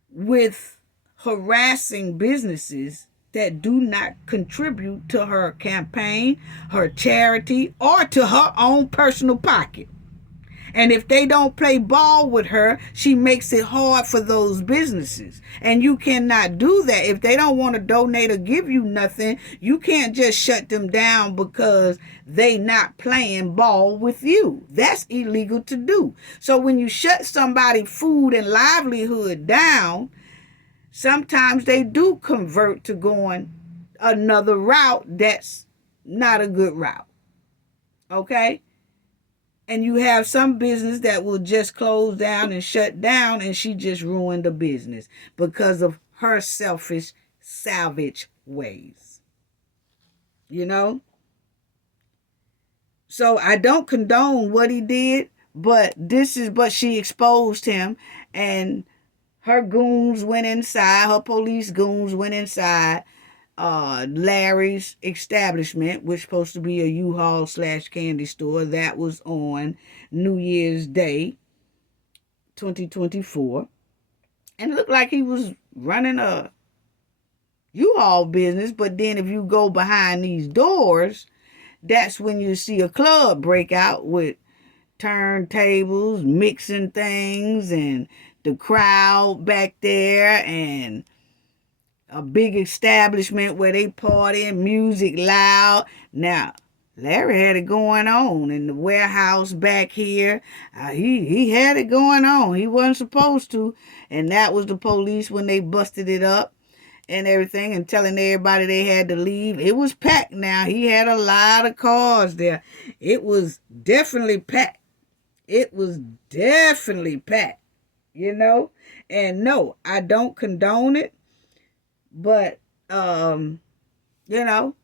with harassing businesses that do not contribute to her campaign, her charity, or to her own personal pocket. And if they don't play ball with her, she makes it hard for those businesses. And you cannot do that. If they don't want to donate or give you nothing, you can't just shut them down because they not playing ball with you. That's illegal to do. So when you shut somebody food and livelihood down, sometimes they do convert to going another route that's not a good route. Okay? And you have some business that will just close down and shut down, and she just ruined the business because of her selfish, savage ways. So I don't condone what he did, but she exposed him, and her goons went inside, her police goons went inside Larry's establishment, which was supposed to be a U-Haul / candy store. That was on New Year's Day, 2024. And it looked like he was running a U-Haul business, but then if you go behind these doors, that's when you see a club break out with turntables, mixing things, and the crowd back there, and a big establishment where they party and music loud. Now, Larry had it going on in the warehouse back here. He had it going on. He wasn't supposed to. And that was the police when they busted it up and everything and telling everybody they had to leave. It was packed now. He had a lot of cars there. It was definitely packed. It was definitely packed, you know. And no, I don't condone it. But, you know,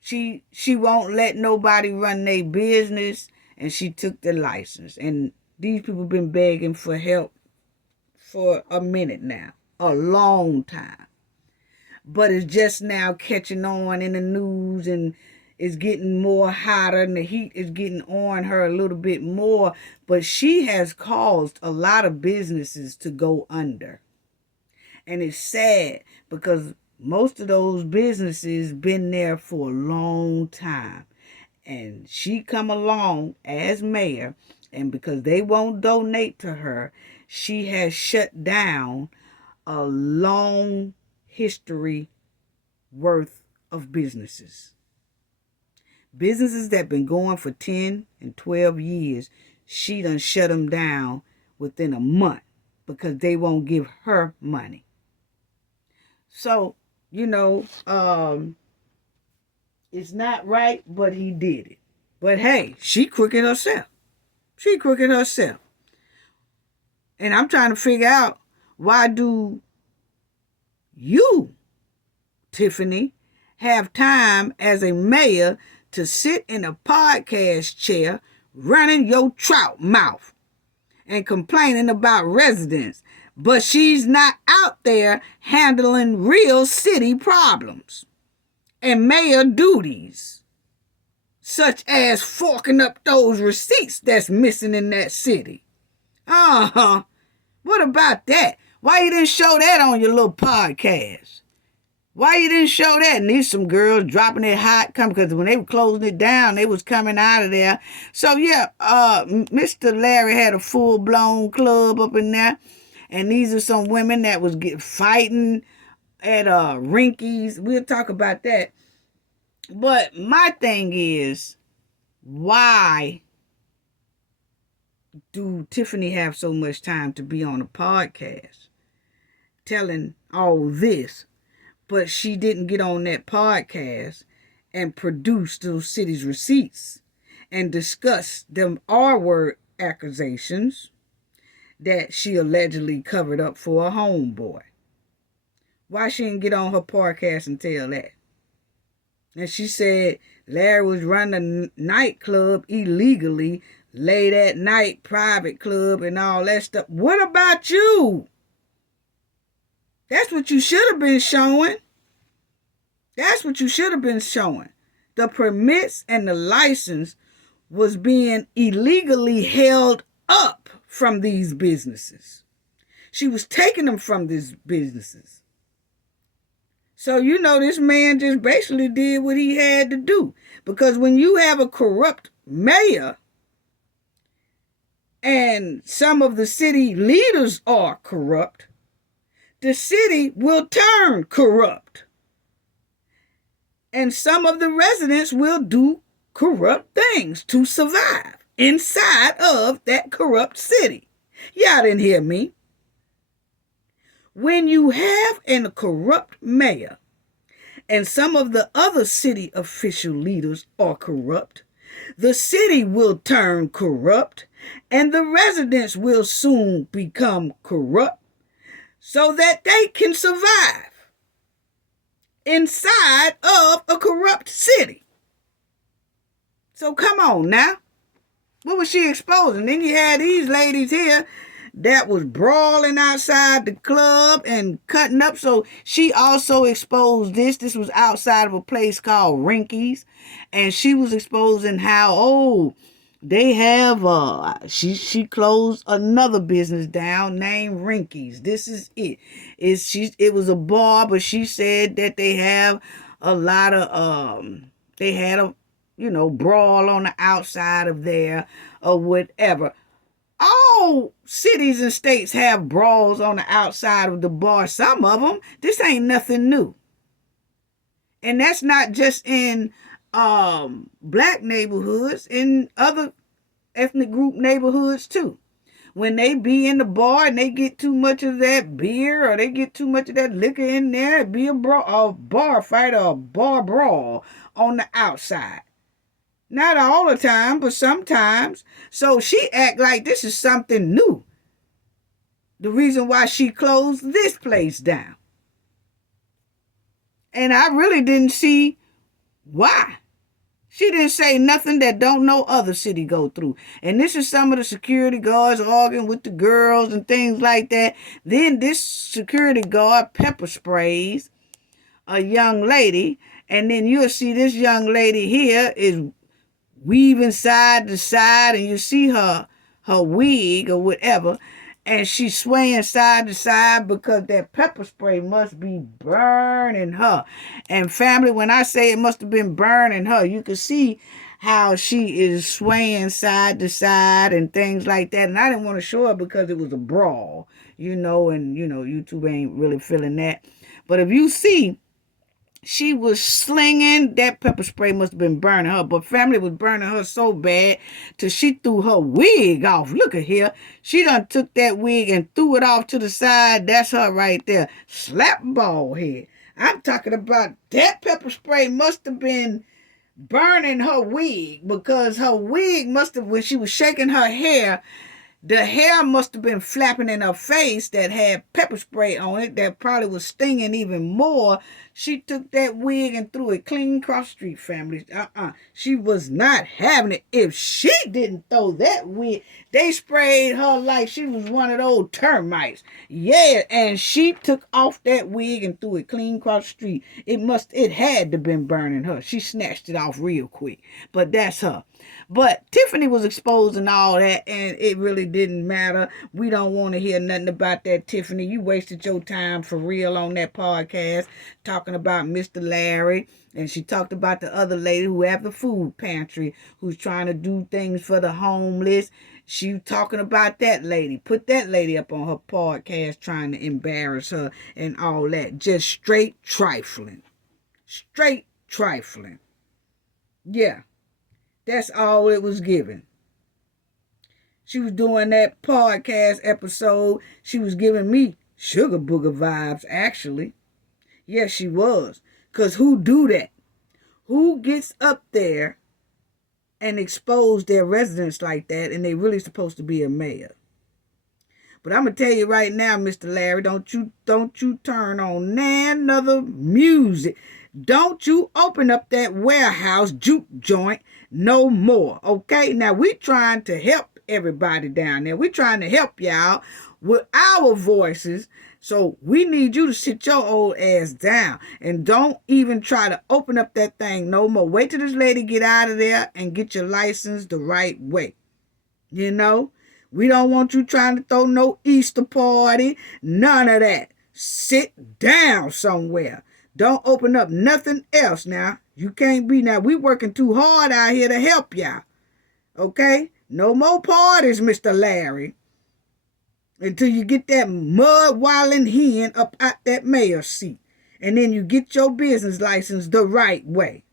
she won't let nobody run their business, and she took the license. And these people been begging for help for a minute now, a long time. But it's just now catching on in the news, and it's getting more hotter, and the heat is getting on her a little bit more. But she has caused a lot of businesses to go under. And it's sad because most of those businesses been there for a long time. And she come along as mayor, and because they won't donate to her, she has shut down a long history worth of businesses. Businesses that been going for 10 and 12 years, she done shut them down within a month because they won't give her money. So, you know, it's not right, but he did it. But hey, she crooked herself. She crooked herself. And I'm trying to figure out, why do you, Tiffany, have time as a mayor to sit in a podcast chair running your trout mouth and complaining about residents, but she's not out there handling real city problems and mayor duties, such as forking up those receipts that's missing in that city? What about that? Why you didn't show that on your little podcast? Why you didn't show that? And these some girls dropping it hot, because when they were closing it down, they was coming out of there. So yeah, Mr. Larry had a full-blown club up in there. And these are some women that was fighting at Rinky's. We'll talk about that. But my thing is, why do Tiffany have so much time to be on a podcast telling all this, but she didn't get on that podcast and produce those city's receipts and discuss them R-word accusations that she allegedly covered up for a homeboy? Why she didn't get on her podcast and tell that? And she said Larry was running a nightclub illegally, late at night, private club, and all that stuff. What about you? That's what you should have been showing. That's what you should have been showing. The permits and the license was being illegally held up from these businesses. She was taking them from these businesses. So, you know, this man just basically did what he had to do. Because when you have a corrupt mayor and some of the city leaders are corrupt, the city will turn corrupt. And some of the residents will do corrupt things to survive inside of that corrupt city. Y'all didn't hear me. When you have a corrupt mayor and some of the other city official leaders are corrupt, the city will turn corrupt and the residents will soon become corrupt so that they can survive inside of a corrupt city. So come on now. What was she exposing? Then you had these ladies here that was brawling outside the club and cutting up. So she also exposed this. This was outside of a place called Rinky's. And she was exposing how, they have, she closed another business down named Rinky's. This is it. It was a bar, but she said that they have a lot of, they had a, brawl on the outside of there or whatever. All cities and states have brawls on the outside of the bar. Some of them, this ain't nothing new. And that's not just in black neighborhoods and other ethnic group neighborhoods too. When they be in the bar and they get too much of that beer or they get too much of that liquor in there, it'd be a bar fight or a bar brawl on the outside. Not all the time, but sometimes. So she act like this is something new. The reason why she closed this place down. And I really didn't see why. She didn't say nothing that don't no other city go through. And this is some of the security guards arguing with the girls and things like that. Then this security guard pepper sprays a young lady. And then you'll see this young lady here is weaving side to side. And you see her wig or whatever. And she's swaying side to side because that pepper spray must be burning her. And family, when I say it must have been burning her, you can see how she is swaying side to side and things like that. And I didn't want to show her because it was a brawl, and YouTube ain't really feeling that. But if you see, she was slinging, that pepper spray must have been burning her, but family was burning her so bad till she threw her wig off. Look at here. She done took that wig and threw it off to the side. That's her right there. Slap bald head. I'm talking about that pepper spray must have been burning her wig because her wig must have, when she was shaking her hair, the hair must have been flapping in her face that had pepper spray on it that probably was stinging even more. She took that wig and threw it clean across the street, family. She was not having it. If she didn't throw that wig, they sprayed her like she was one of those termites. Yeah, and she took off that wig and threw it clean across the street. It had to been burning her. She snatched it off real quick. But that's her. But Tiffany was exposing all that, and it really didn't matter. We don't want to hear nothing about that, Tiffany. You wasted your time for real on that podcast talking about Mr. Larry. And she talked about the other lady who have the food pantry, who's trying to do things for the homeless. She talking about that lady. Put that lady up on her podcast trying to embarrass her and all that. Just straight trifling. Straight trifling. Yeah. That's all it was given. She was doing that podcast episode. She was giving me sugar booger vibes, actually. Yes, she was. Because who do that? Who gets up there and expose their residents like that, and they really supposed to be a mayor? But I'm going to tell you right now, Mr. Larry, don't you turn on none other music. Don't you open up that warehouse juke joint no more, okay? Now, we trying to help everybody down there. We trying to help y'all with our voices. So we need you to sit your old ass down and don't even try to open up that thing no more. Wait till this lady get out of there and get your license the right way. We don't want you trying to throw no Easter party. None of that. Sit down somewhere. Don't open up nothing else now. You can't be now. We working too hard out here to help y'all. Okay? No more parties, Mr. Larry. Until you get that mud-walling hen up out that mayor's seat. And then you get your business license the right way.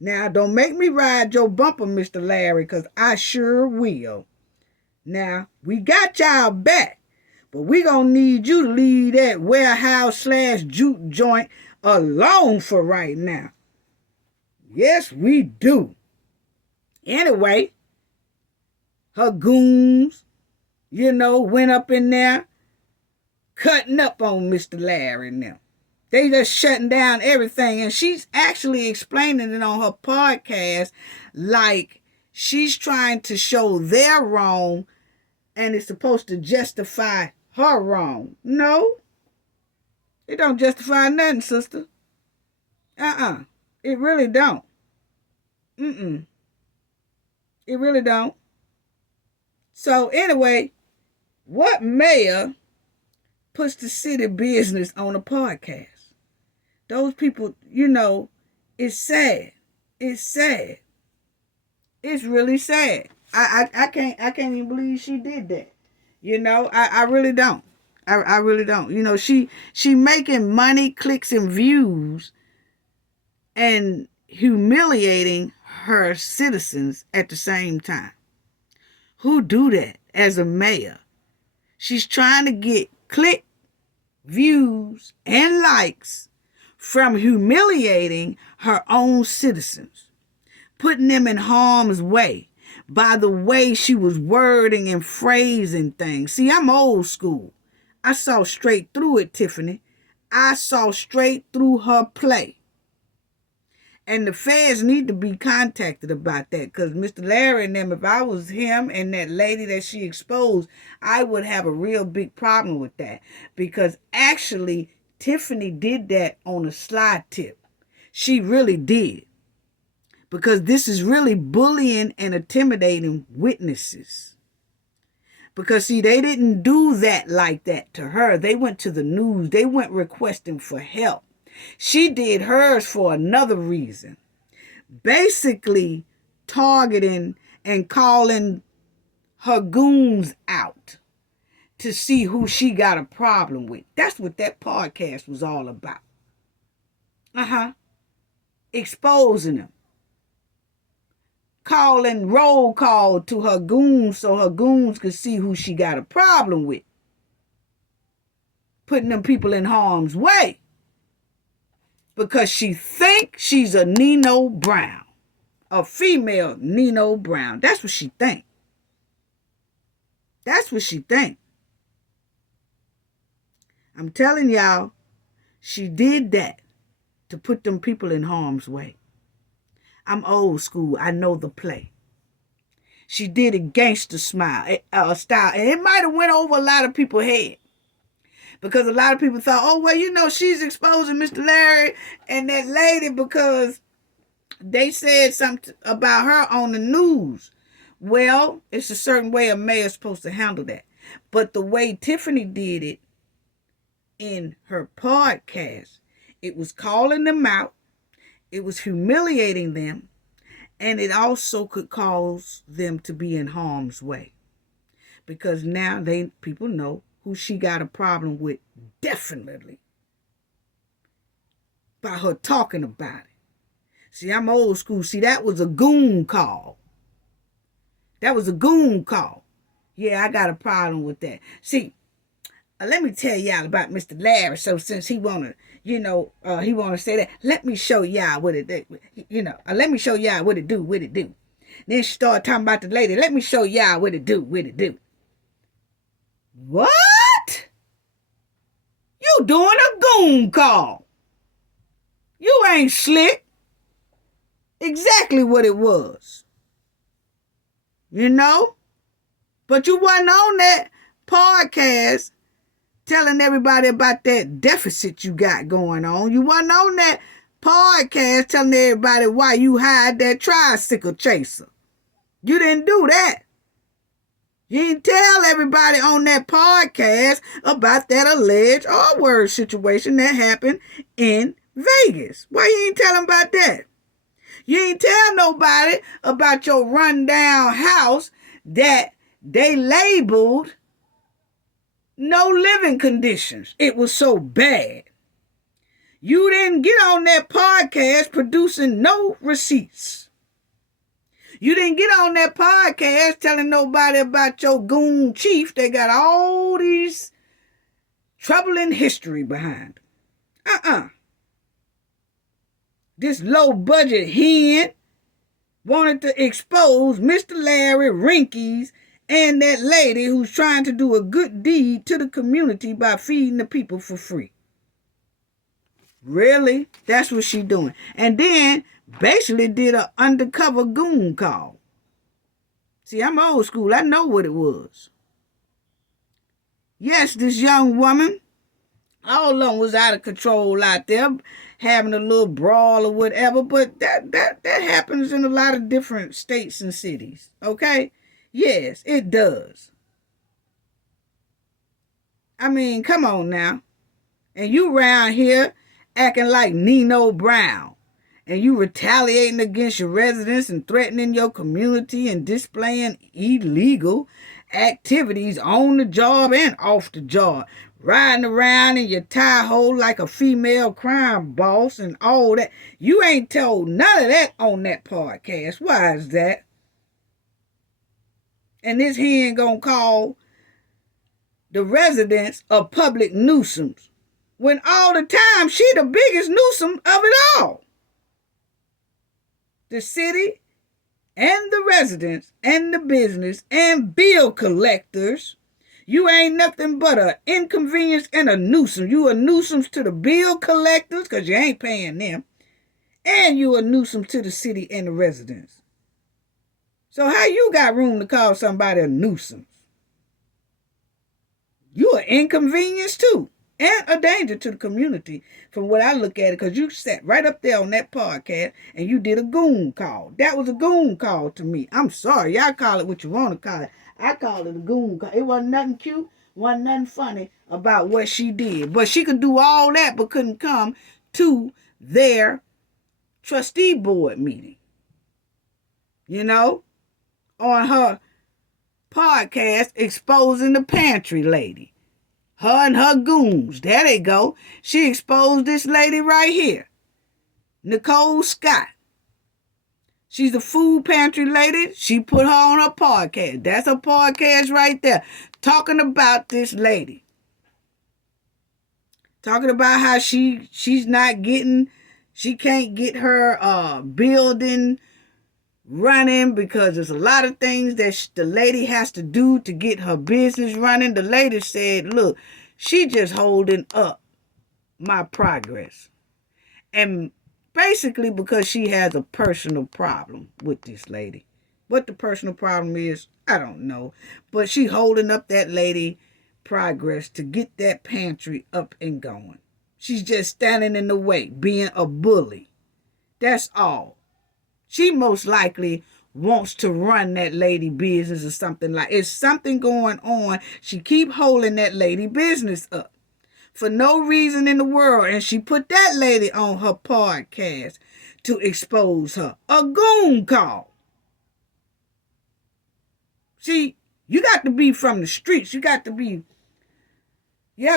Now, don't make me ride your bumper, Mr. Larry, because I sure will. Now, we got y'all back. But we gonna need you to leave that warehouse/juke joint alone for right now. Yes, we do. Anyway, her goons, went up in there cutting up on Mr. Larry now. They just shutting down everything. And she's actually explaining it on her podcast like she's trying to show they're wrong and it's supposed to justify her wrong. No, it don't justify nothing, sister. It really don't. It really don't. So anyway, what mayor puts the city business on a podcast? Those people, it's sad. It's sad. It's really sad. I can't even believe she did that. I really don't. I really don't. She making money, clicks, and views. And humiliating her citizens at the same time. Who do that as a mayor? She's trying to get click, views, and likes from humiliating her own citizens, putting them in harm's way by the way she was wording and phrasing things. See, I'm old school. I saw straight through it, Tiffany. I saw straight through her play. And the feds need to be contacted about that, because Mr. Larry and them, if I was him and that lady that she exposed, I would have a real big problem with that. Because actually, Tiffany did that on a sly tip. She really did. Because this is really bullying and intimidating witnesses. Because, see, they didn't do that like that to her. They went to the news. They went requesting for help. She did hers for another reason. Basically, targeting and calling her goons out to see who she got a problem with. That's what that podcast was all about. Exposing them. Calling roll call to her goons so her goons could see who she got a problem with. Putting them people in harm's way. Because she think she's a Nino Brown. A female Nino Brown. That's what she think. That's what she think. I'm telling y'all, she did that to put them people in harm's way. I'm old school. I know the play. She did a gangster style. And it might have went over a lot of people's head. Because a lot of people thought, oh, well, you know, she's exposing Mr. Larry and that lady because they said something about her on the news. Well, it's a certain way a mayor's supposed to handle that. But the way Tiffany did it in her podcast, it was calling them out, it was humiliating them, and it also could cause them to be in harm's way. Because now people know who she got a problem with, definitely, by her talking about it. See, I'm old school. See, that was a goon call. That was a goon call. Yeah, I got a problem with that. See, let me tell y'all about Mr. Larry. So since he wanna, he wanna say that, let me show y'all what it, let me show y'all what it do. Then she started talking about the lady. Let me show y'all what it do. What? You doing a goon call. You ain't slick. Exactly what it was. You know? But you wasn't on that podcast telling everybody about that deficit you got going on. You wasn't on that podcast telling everybody why you hired that tricycle chaser. You didn't do that. You didn't tell everybody on that podcast about that alleged R-word situation that happened in Vegas. Why you ain't tell them about that? You ain't tell nobody about your rundown house that they labeled no living conditions. It was so bad. You didn't get on that podcast producing no receipts. You didn't get on that podcast telling nobody about your goon chief that got all these troubling history behind them. This low-budget hen wanted to expose Mr. Larry Rinkies and that lady who's trying to do a good deed to the community by feeding the people for free. Really? That's what she doing. And then basically did an undercover goon call. See, I'm old school. I know what it was. Yes, this young woman, all of them was out of control out there, having a little brawl or whatever, but that happens in a lot of different states and cities, okay? Yes, it does. I mean, come on now. And you around here acting like Nino Brown. And you retaliating against your residents and threatening your community and displaying illegal activities on the job and off the job. riding around in your tie hole like a female crime boss and all that. You ain't told none of that on that podcast. Why is that? And this hen gonna call the residents a public nuisance when all the time she the biggest nuisance of it all. The city and the residents and the business and bill collectors, you ain't nothing but an inconvenience and a nuisance. You a nuisance to the bill collectors because you ain't paying them, and you a nuisance to the city and the residents. So how you got room to call somebody a nuisance? You an inconvenience too, and a danger to the community from what I look at it, because you sat right up there on that podcast and you did a goon call. That was a goon call to me. I'm sorry. Y'all call it what you want to call it. I call it a goon call. It wasn't nothing cute, wasn't nothing funny about what she did. But she could do all that but couldn't come to their trustee board meeting. You know, on her podcast exposing the pantry lady. Her and her goons. There they go. She exposed this lady right here. Nicole Scott. She's the food pantry lady. She put her on her podcast. That's her podcast right there. Talking about this lady. Talking about how she's not getting, she can't get her building running because there's a lot of things that the lady has to do to get her business running. The lady said, look, she just holding up my progress. And basically because she has a personal problem with this lady. What the personal problem is, I don't know. But she holding up that lady progress to get that pantry up and going. She's just standing in the way, being a bully. That's all. She most likely wants to run that lady business or something like. It's something going on. She keep holding that lady business up for no reason in the world. And she put that lady on her podcast to expose her. A goon call. See, you got to be from the streets. You have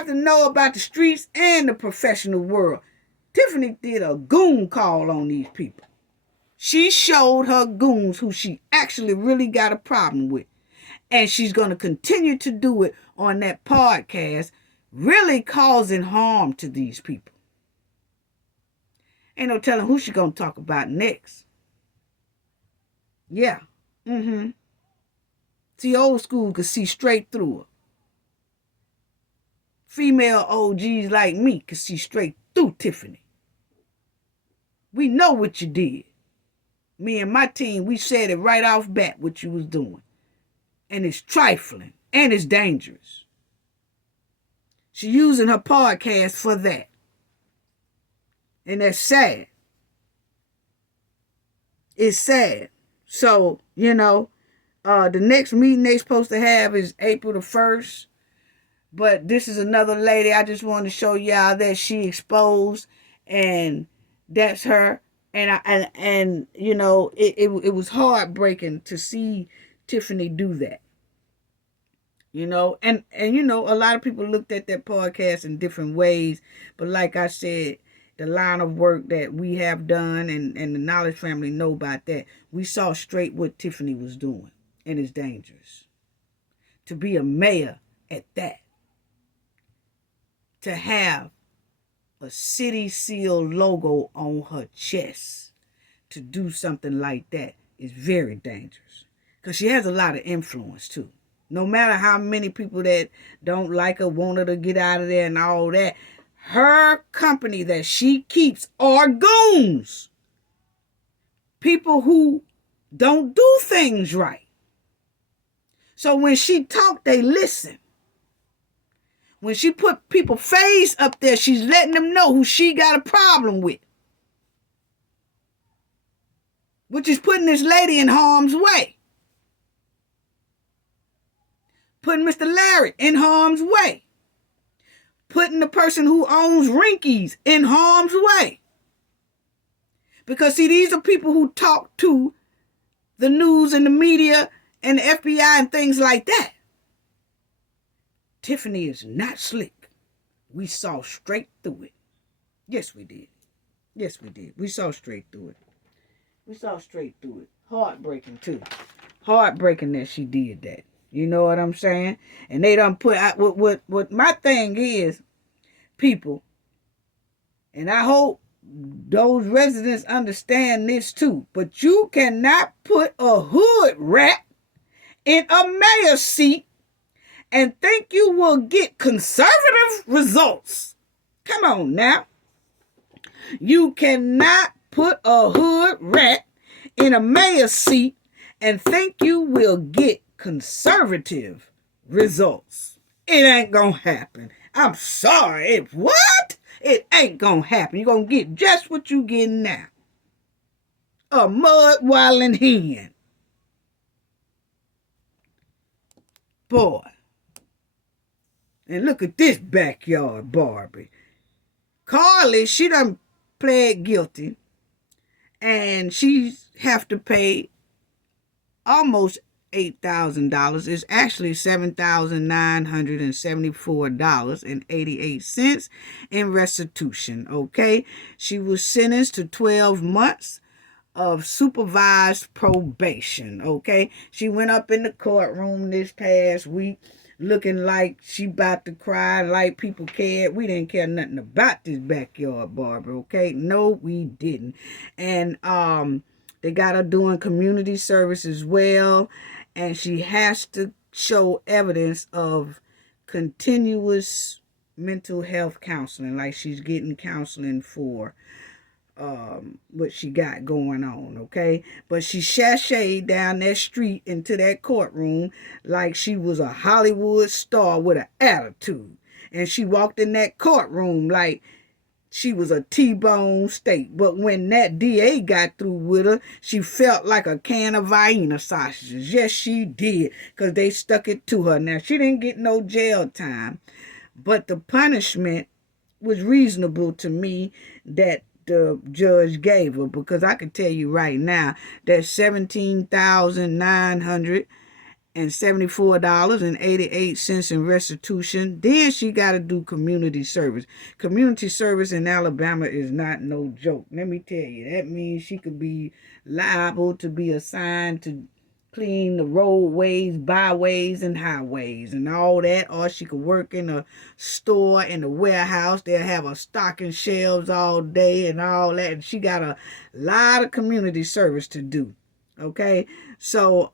to know about the streets and the professional world. Tiffany did a goon call on these people. She showed her goons who she actually really got a problem with. And she's going to continue to do it on that podcast, really causing harm to these people. Ain't no telling who she's going to talk about next. Yeah. See, old school could see straight through her. Female OGs like me could see straight through Tiffany. We know what you did. Me and my team, we said it right off bat what you was doing. And it's trifling. And it's dangerous. She using her podcast for that. And that's sad. It's sad. So, the next meeting they supposed to have is April the 1st. But this is another lady I just want to show y'all that she exposed. And that's her. And it was heartbreaking to see Tiffany do that. And a lot of people looked at that podcast in different ways. But like I said, the line of work that we have done and the Knowledge family know about that, we saw straight what Tiffany was doing. And it's dangerous. To be a mayor at that. To have a city seal logo on her chest to do something like that is very dangerous. Because she has a lot of influence too. No matter how many people that don't like her, want her to get out of there and all that, her company that she keeps are goons. People who don't do things right. So when she talk, they listen. When she put people's face up there, she's letting them know who she got a problem with. Which is putting this lady in harm's way. Putting Mr. Larry in harm's way. Putting the person who owns Rinkies in harm's way. Because, see, these are people who talk to the news and the media and the FBI and things like that. Tiffany is not slick. We saw straight through it. Yes, we did. Yes, we did. We saw straight through it. We saw straight through it. Heartbreaking, too. Heartbreaking that she did that. You know what I'm saying? And they done put out what my thing is, people, and I hope those residents understand this too, but you cannot put a hood rat in a mayor's seat and think you will get conservative results. Come on now. You cannot put a hood rat in a mayor's seat and think you will get conservative results. It ain't gonna happen. I'm sorry. What? It ain't gonna happen. You're gonna get just what you getting now. A mud wallin' hen. Boy. And look at this backyard Barbie. Carly, she done pled guilty. And she have to pay almost $8,000. It's actually $7,974.88 in restitution, okay? She was sentenced to 12 months of supervised probation, okay? She went up in the courtroom this past week looking like she about to cry, like people cared. We didn't care nothing about this backyard Barbara, okay? No, we didn't. And they got her doing community service as well, and she has to show evidence of continuous mental health counseling, like she's getting counseling for what she got going on, okay? But she sashayed down that street into that courtroom like she was a Hollywood star with an attitude. And she walked in that courtroom like she was a T-bone steak. But when that DA got through with her, she felt like a can of Vienna sausages. Yes, she did, because they stuck it to her. Now, she didn't get no jail time, but the punishment was reasonable to me that the judge gave her, because I can tell you right now that $17,974.88 in restitution. Then she got to do community service. Community service in Alabama is not no joke. Let me tell you, that means she could be liable to be assigned to clean the roadways, byways, and highways and all that. Or she could work in a store, in a warehouse. They'll have her stocking shelves all day and all that. And she got a lot of community service to do. Okay, so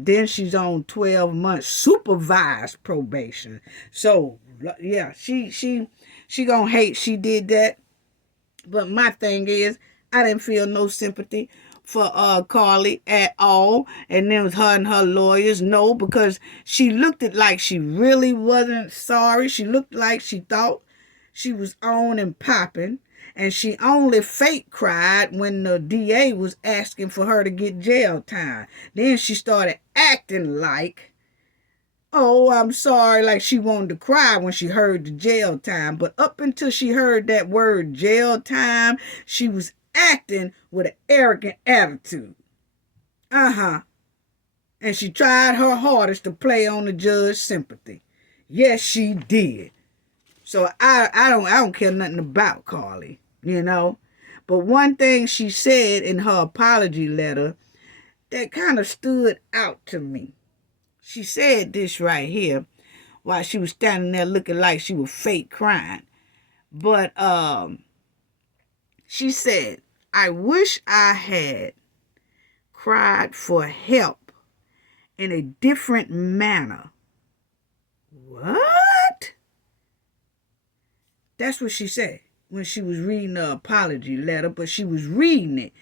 then she's on 12 months supervised probation. So yeah, she gonna hate she did that. But my thing is, I didn't feel no sympathy for Carly at all. And then it was her and her lawyers. No, because she looked it like she really wasn't sorry. She looked like she thought she was on and popping. And she only fake cried when the DA was asking for her to get jail time. Then she started acting like, oh, I'm sorry, like she wanted to cry when she heard the jail time. But up until she heard that word jail time, she was acting with an arrogant attitude. And she tried her hardest to play on the judge's sympathy. Yes, she did. So I don't care nothing about Carly, you know. But one thing she said in her apology letter that kind of stood out to me. She said this right here while she was standing there looking like she was fake crying. But she said, I wish I had cried for help in a different manner. What? That's what she said when she was reading the apology letter, but she was reading it.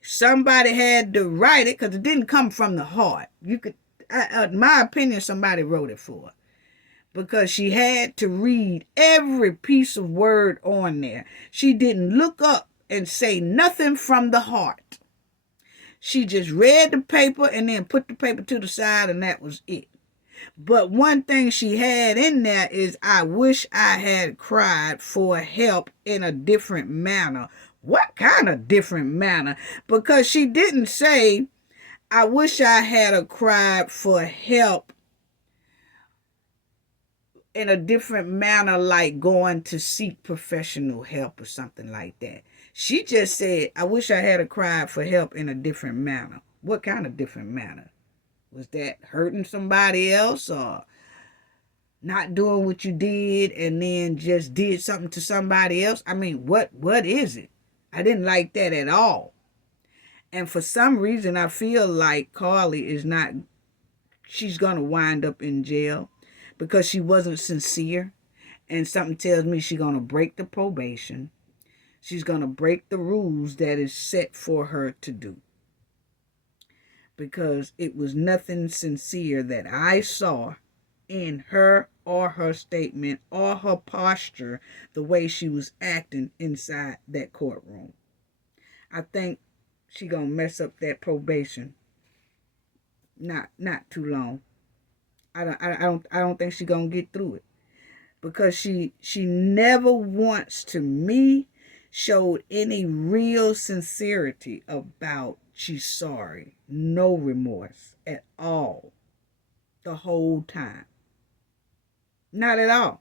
Somebody had to write it because it didn't come from the heart. You could, in my opinion, somebody wrote it for her, because she had to read every piece of word on there. She didn't look up and say nothing from the heart. She just read the paper and then put the paper to the side, and that was it. But one thing she had in there is, I wish I had cried for help in a different manner. What kind of different manner? Because she didn't say, I wish I had cried for help in a different manner, like going to seek professional help or something like that. She just said, I wish I had cried for help in a different manner. What kind of different manner? Was that hurting somebody else, or not doing what you did and then just did something to somebody else? I mean, what is it? I didn't like that at all. And for some reason, I feel like Carly is not, she's going to wind up in jail because she wasn't sincere. And something tells me she's going to break the probation. She's going to break the rules that is set for her to do. Because it was nothing sincere that I saw in her or her statement or her posture, the way she was acting inside that courtroom. I think she gonna mess up that probation. Not too long. I don't think she gonna get through it, because she never once to me showed any real sincerity about she's sorry. No remorse at all. The whole time. Not at all.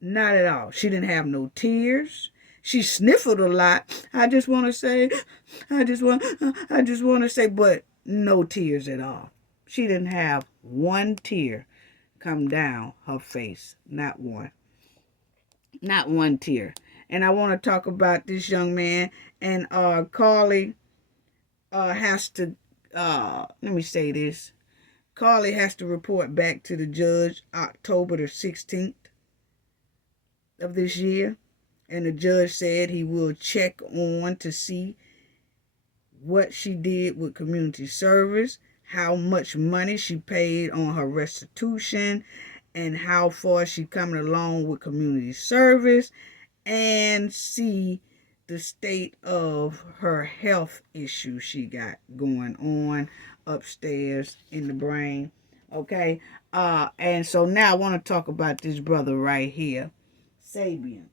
Not at all. She didn't have no tears. She sniffled a lot. I just want to say, but no tears at all. She didn't have one tear come down her face. Not one. Not one tear. And I want to talk about this young man. And Carly has to, let me say this. Carly has to report back to the judge October the 16th of this year. And the judge said he will check on to see what she did with community service, how much money she paid on her restitution, and how far she coming along with community service, and see the state of her health issue she got going on upstairs in the brain. Okay. And so now I want to talk about this brother right here, Sabeion.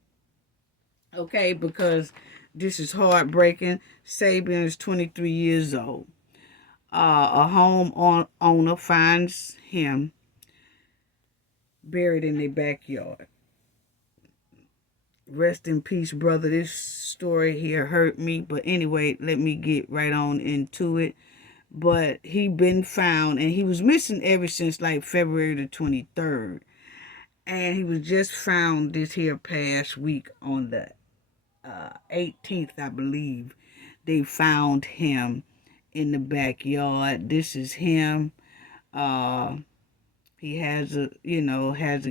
Okay, because this is heartbreaking. Sabeion is 23 years old. A home owner finds him buried in their backyard. Rest in peace, brother. This story here hurt me. But anyway, let me get right on into it. But he been found, and he was missing ever since like February the 23rd. And he was just found this here past week on the 18th, I believe. They found him in the backyard. This is him. He has a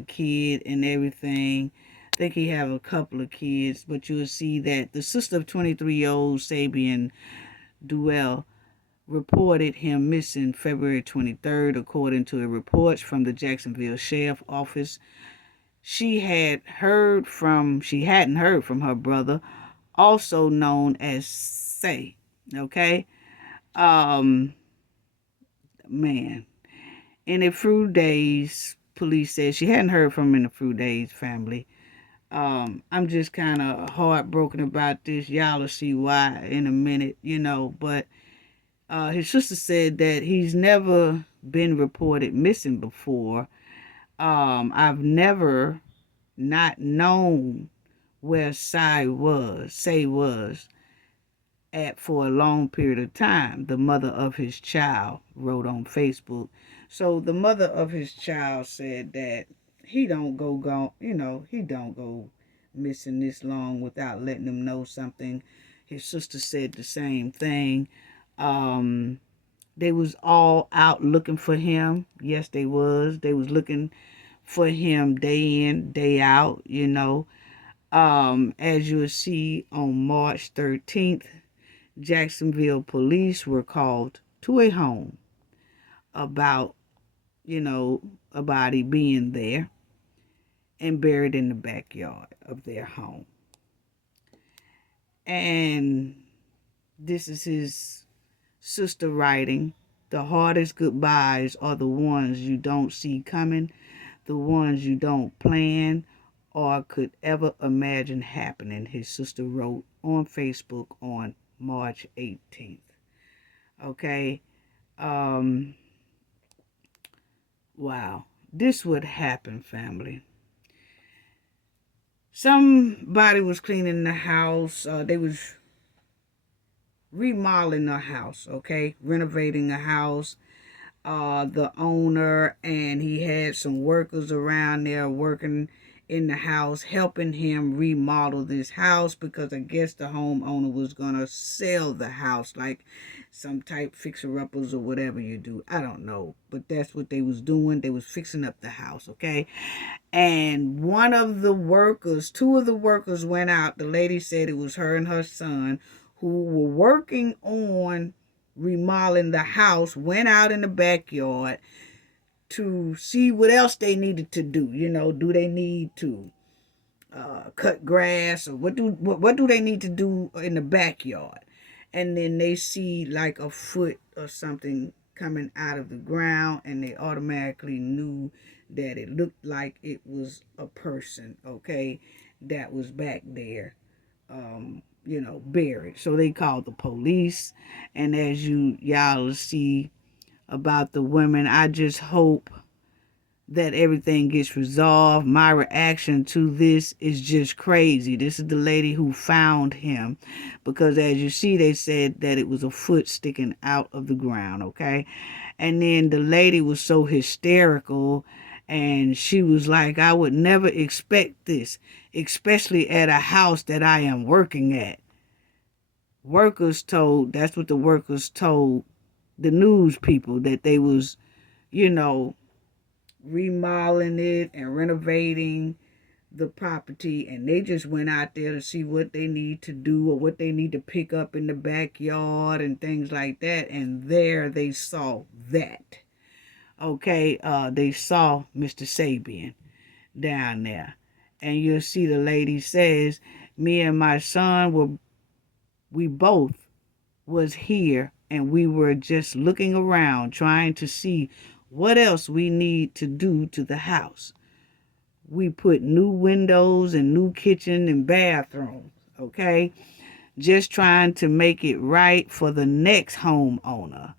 kid and everything. I think he have a couple of kids, but you'll see that the sister of 23-year-old Sabeion, Dowell, reported him missing February 23rd, according to reports from the Jacksonville Sheriff Office. She hadn't heard from her brother, also known as Say. Okay? Man. In a few days, police said she hadn't heard from him in a few days, family. I'm just kind of heartbroken about this. Y'all will see why in a minute, but his sister said that he's never been reported missing before. I've never not known where Say was at for a long period of time, the mother of his child wrote on Facebook. So the mother of his child said that he don't go missing this long without letting them know something. His sister said the same thing. They was all out looking for him. Yes, they was. They was looking for him day in, day out, As you'll see on March 13th, Jacksonville police were called to a home about a body being there and buried in the backyard of their home. And this is his sister writing, the hardest goodbyes are the ones you don't see coming, the ones you don't plan or could ever imagine happening, his sister wrote on Facebook on March 18th. Okay. Wow. this would happen, family. Somebody was cleaning the house. They was remodeling a house, okay? Renovating a house. The owner, and he had some workers around there working in the house, helping him remodel this house, because I guess the homeowner was gonna sell the house, like some type fixer-uppers or whatever you do. I don't know, but that's what they was doing. They was fixing up the house, okay? And one of the workers, two of the workers went out. The lady said it was her and her son who were working on remodeling the house, went out in the backyard to see what else they needed to do. You know, do they need to cut grass, or what do they need to do in the backyard? And then they see like a foot or something coming out of the ground, and they automatically knew that it looked like it was a person, okay, that was back there, buried. So they called the police. And as y'all see about the women, I just hope that everything gets resolved. My reaction to this is just crazy. This is the lady who found him, because as you see, they said that it was a foot sticking out of the ground, okay? And then the lady was so hysterical, and she was like, I would never expect this, especially at a house that I am working at. That's what the workers told the news people, that they was, remodeling it and renovating the property, and they just went out there to see what they need to do or what they need to pick up in the backyard and things like that. And there they saw that. Okay, they saw Mr. Sabeion down there. And you'll see the lady says, me and my son we both was here, and we were just looking around trying to see what else we need to do to the house. We put new windows and new kitchen and bathrooms, okay? Just trying to make it right for the next homeowner.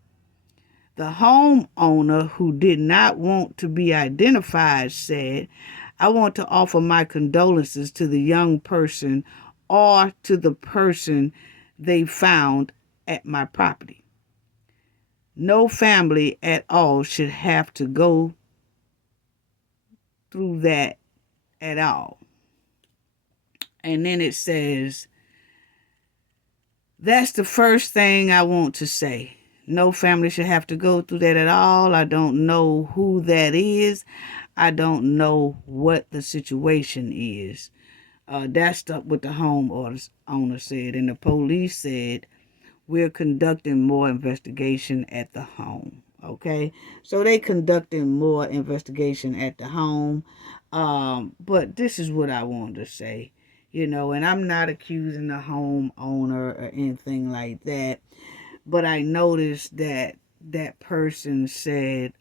The homeowner, who did not want to be identified, said, I want to offer my condolences to the young person or to the person they found at my property. No family at all should have to go through that at all. And then it says, that's the first thing I want to say. No family should have to go through that at all. I don't know who that is. I don't know what the situation is. That's what the homeowner said. And the police said, we're conducting more investigation at the home. Okay, so they conducting more investigation at the home. But this is what I wanted to say, and I'm not accusing the homeowner or anything like that. But I noticed that that person said,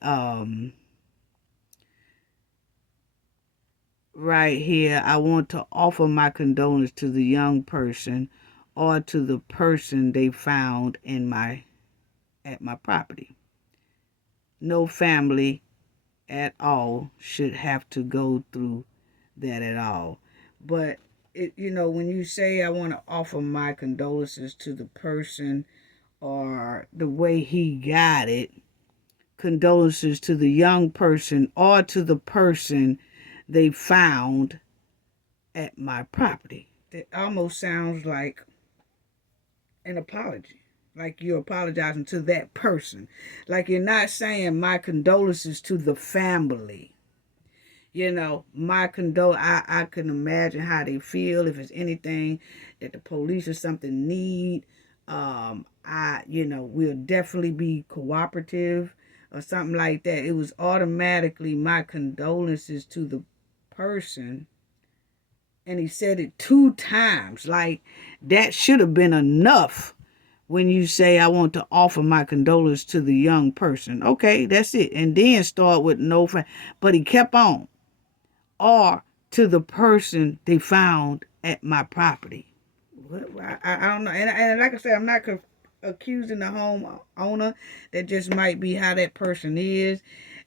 right here, I want to offer my condolence to the young person or to the person they found at my property. No family at all should have to go through that at all. But when you say I want to offer my condolences to the person or the way he got it, condolences to the young person or to the person they found at my property. That almost sounds like an apology. Like you're apologizing to that person. Like you're not saying my condolences to the family. I can imagine how they feel if it's anything that the police or something need. We'll definitely be cooperative or something like that. It was automatically my condolences to the person. And he said it 2 times. Like that should have been enough. When you say, I want to offer my condolences to the young person. Okay, that's it. And then start with no friend. But he kept on. Or to the person they found at my property. I don't know. And like I said, I'm not accusing the homeowner. That just might be how that person is.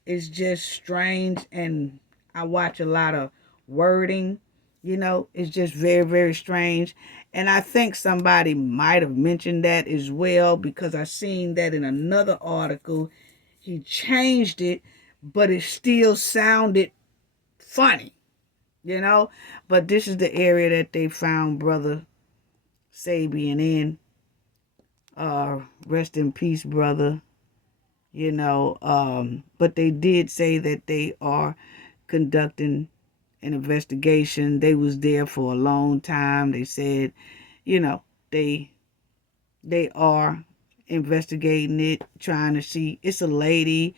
is just strange, and I watch a lot of wording. It's just very, very strange. And I think somebody might have mentioned that as well, because I seen that in another article. He changed it, but it still sounded funny, But this is the area that they found Brother Sabeion in. Rest in peace, brother. But they did say that they are conducting an investigation. They was there for a long time. They said, they are investigating it, trying to see. It's a lady,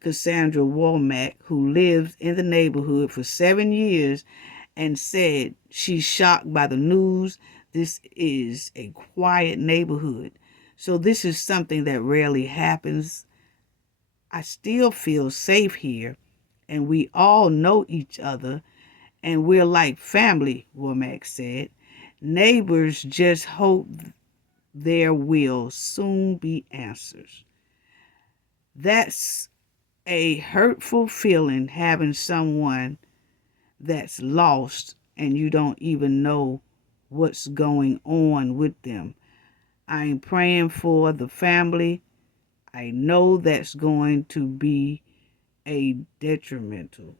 Cassandra Womack, who lives in the neighborhood for 7 years, and said she's shocked by the news. This is a quiet neighborhood. So this is something that rarely happens. I still feel safe here, and we all know each other, and we're like family, Womack said. Neighbors just hope there will soon be answers. That's a hurtful feeling, having someone that's lost and you don't even know what's going on with them. I'm praying for the family. I know that's going to be detrimental.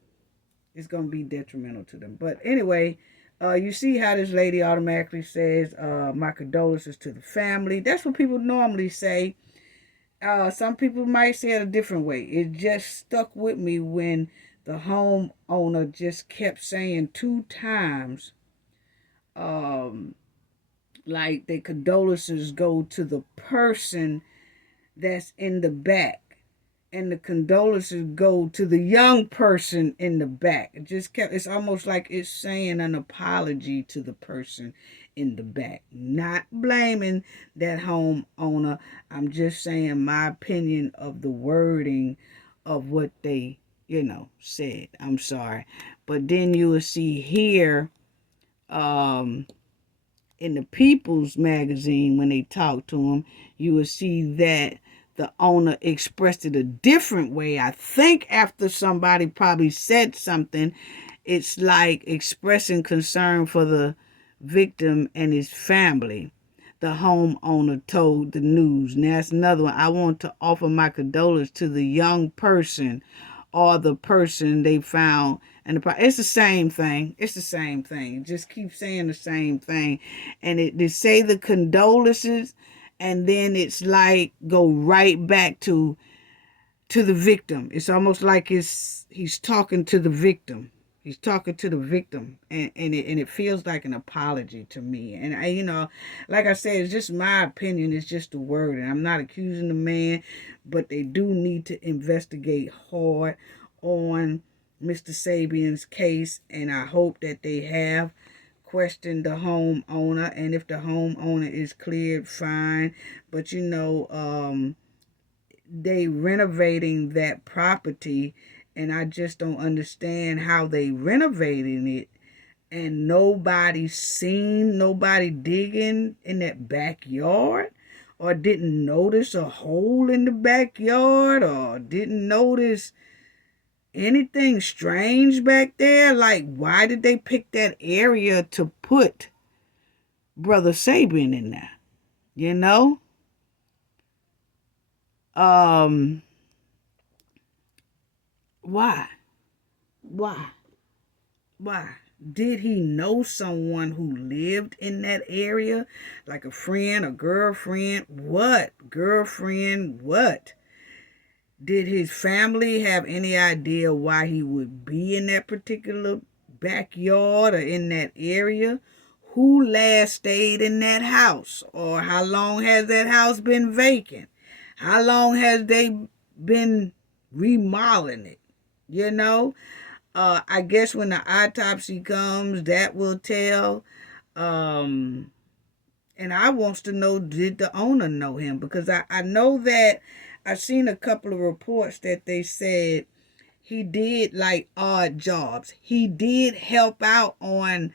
It's going to be detrimental to them. But anyway, you see how this lady automatically says, my condolences to the family. That's what people normally say. Some people might say it a different way. It just stuck with me when the homeowner just kept saying 2 times, like the condolences go to the person that's in the back, and the condolences go to the young person in the back. It's almost like it's saying an apology to the person in the back. Not blaming that homeowner. I'm just saying my opinion of the wording of what they, said. I'm sorry. But then you will see here, in the People's magazine, when they talk to him, you will see that the owner expressed it a different way. I think after somebody probably said something, it's like expressing concern for the victim and his family. The homeowner told the news. And that's another one. I want to offer my condolences to the young person or the person they found. And it's the same thing. It's the same thing. Just keep saying the same thing. And they say the condolences, and then it's like go right back to the victim. It's almost like he's talking to the victim. He's talking to the victim, and it feels like an apology to me. And like I said, it's just my opinion. It's just the word, and I'm not accusing the man, but they do need to investigate hard on Mr. Sabeion's case, and I hope that they have questioned the homeowner, and if the homeowner is cleared, fine. But they renovating that property, and I just don't understand how they renovating it and nobody digging in that backyard, or didn't notice a hole in the backyard, or didn't notice anything strange back there. Like, why did they pick that area to put Brother Sabeion in there? Why? Why? Why? Did he know someone who lived in that area? Like a friend, a girlfriend? What? Girlfriend? What? Did his family have any idea why he would be in that particular backyard or in that area? Who last stayed in that house? Or how long has that house been vacant? How long has they been remodeling it? I guess when the autopsy comes, that will tell. And I wants to know, did the owner know him? Because I know that I've seen a couple of reports that they said he did like odd jobs. He did help out on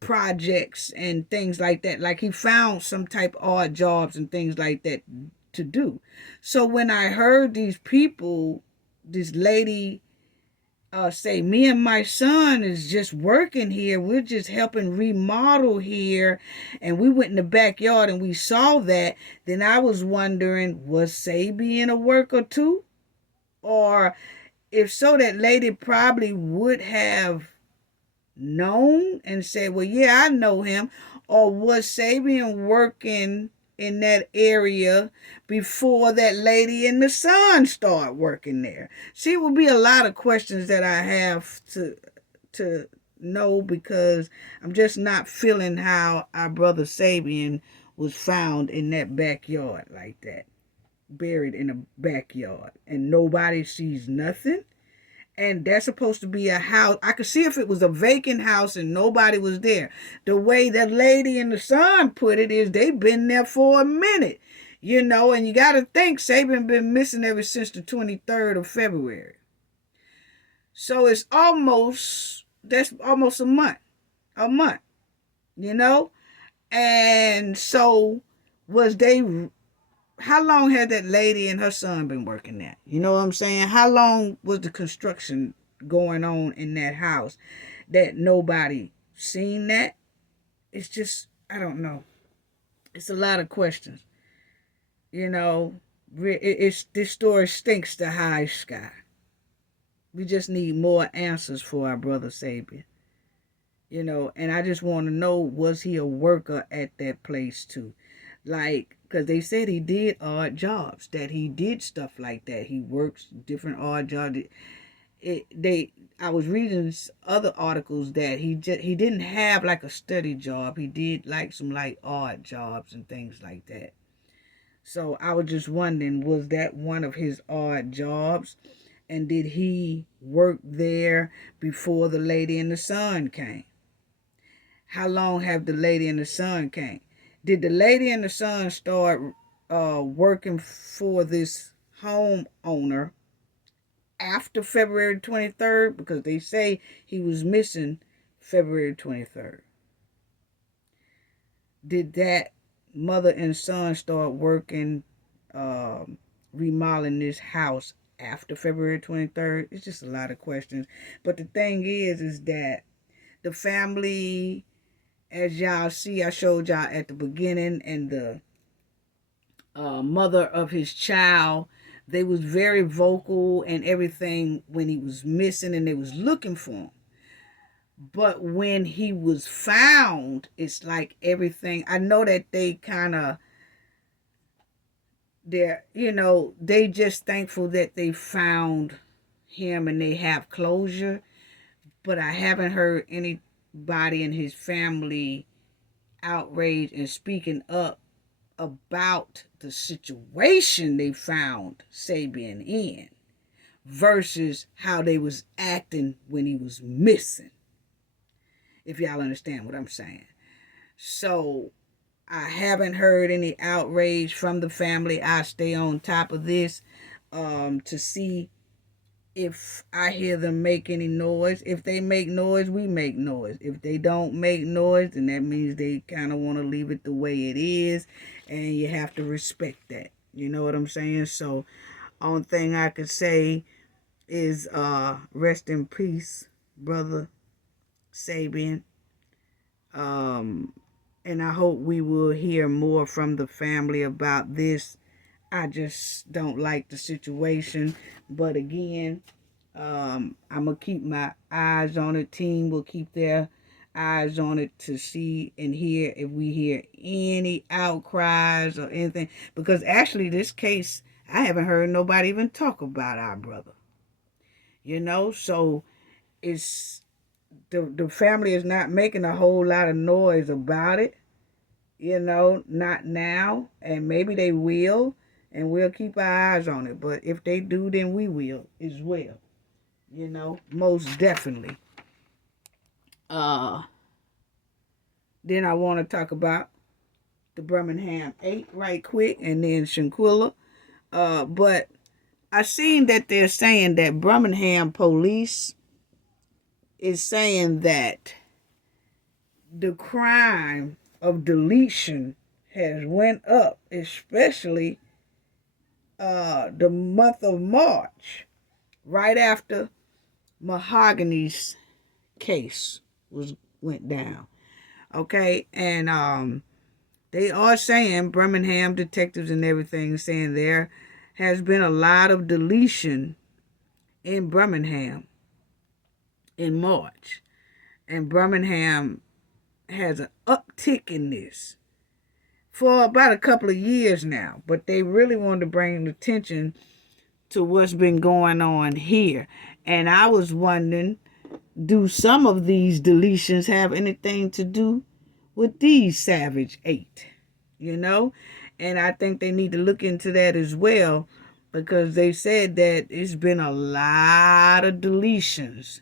projects and things like that. Like he found some type of odd jobs and things like that to do. So when I heard these people, this lady say, me and my son is just working here. We're just helping remodel here. And we went in the backyard and we saw that. Then I was wondering, was Sabeion a worker too? Or if so, that lady probably would have known and said, well, yeah, I know him. Or was Sabeion working in that area before that lady and the son start working there? See, it would be a lot of questions that I have to know, because I'm just not feeling how our brother Sabeion was found in that backyard like that, buried in a backyard, and nobody sees nothing. And that's supposed to be a house. I could see if it was a vacant house and nobody was there. The way that lady and the son put it is they've been there for a minute, and you got to think Sabeion been missing ever since the 23rd of February. So that's almost a month, and so was they how long had that lady and her son been working there? You know what I'm saying? How long was the construction going on in that house that nobody seen that? It's just, I don't know. It's a lot of questions. This story stinks to high sky. We just need more answers for our brother Sabeion. And I just want to know, was he a worker at that place too? Like, because they said he did odd jobs, that he did stuff like that. He works different odd jobs. I was reading other articles that he didn't have like a steady job. He did like some like odd jobs and things like that. So I was just wondering, was that one of his odd jobs? And did he work there before the lady and the son came? How long have the lady and the son came? Did the lady and the son start working for this homeowner after February 23rd? Because they say he was missing February 23rd. Did that mother and son start working, remodeling this house after February 23rd? It's just a lot of questions. But the thing is that the family, as y'all see, I showed y'all at the beginning, and the mother of his child, they was very vocal and everything when he was missing, and they was looking for him. But when he was found, it's like everything, I know that they kind of, they just thankful that they found him and they have closure. But I haven't heard anybody in his family outraged and speaking up about the situation they found Sabeion in versus how they was acting when he was missing, if y'all understand what I'm saying. So I haven't heard any outrage from the family. I stay on top of this to see if I hear them make any noise. If they make noise, we make noise. If they don't make noise, then that means they kind of want to leave it the way it is, and you have to respect that. You know what I'm saying? So, only thing I could say is rest in peace, brother Sabeion. And I hope we will hear more from the family about this. I just don't like the situation. But again, I'm going to keep my eyes on it. Team will keep their eyes on it to see and hear if we hear any outcries or anything. Because actually this case, I haven't heard nobody even talk about our brother. So it's the family is not making a whole lot of noise about it. Not now. And maybe they will. And we'll keep our eyes on it. But if they do, then we will as well. Most definitely. Then I want to talk about the Birmingham 8 right quick, and then Shanquilla. But I seen that they're saying that Birmingham police is saying that the crime of deletion has went up, especially the month of March, right after Mahogany's case went down. Okay, and they are saying, Birmingham detectives and everything, saying there has been a lot of deletion in Birmingham in March. And Birmingham has an uptick in this for about a couple of years now. But they really wanted to bring attention to what's been going on here. And I was wondering, do some of these deletions have anything to do with these Savage 8? You know? And I think they need to look into that as well, because they said that it's been a lot of deletions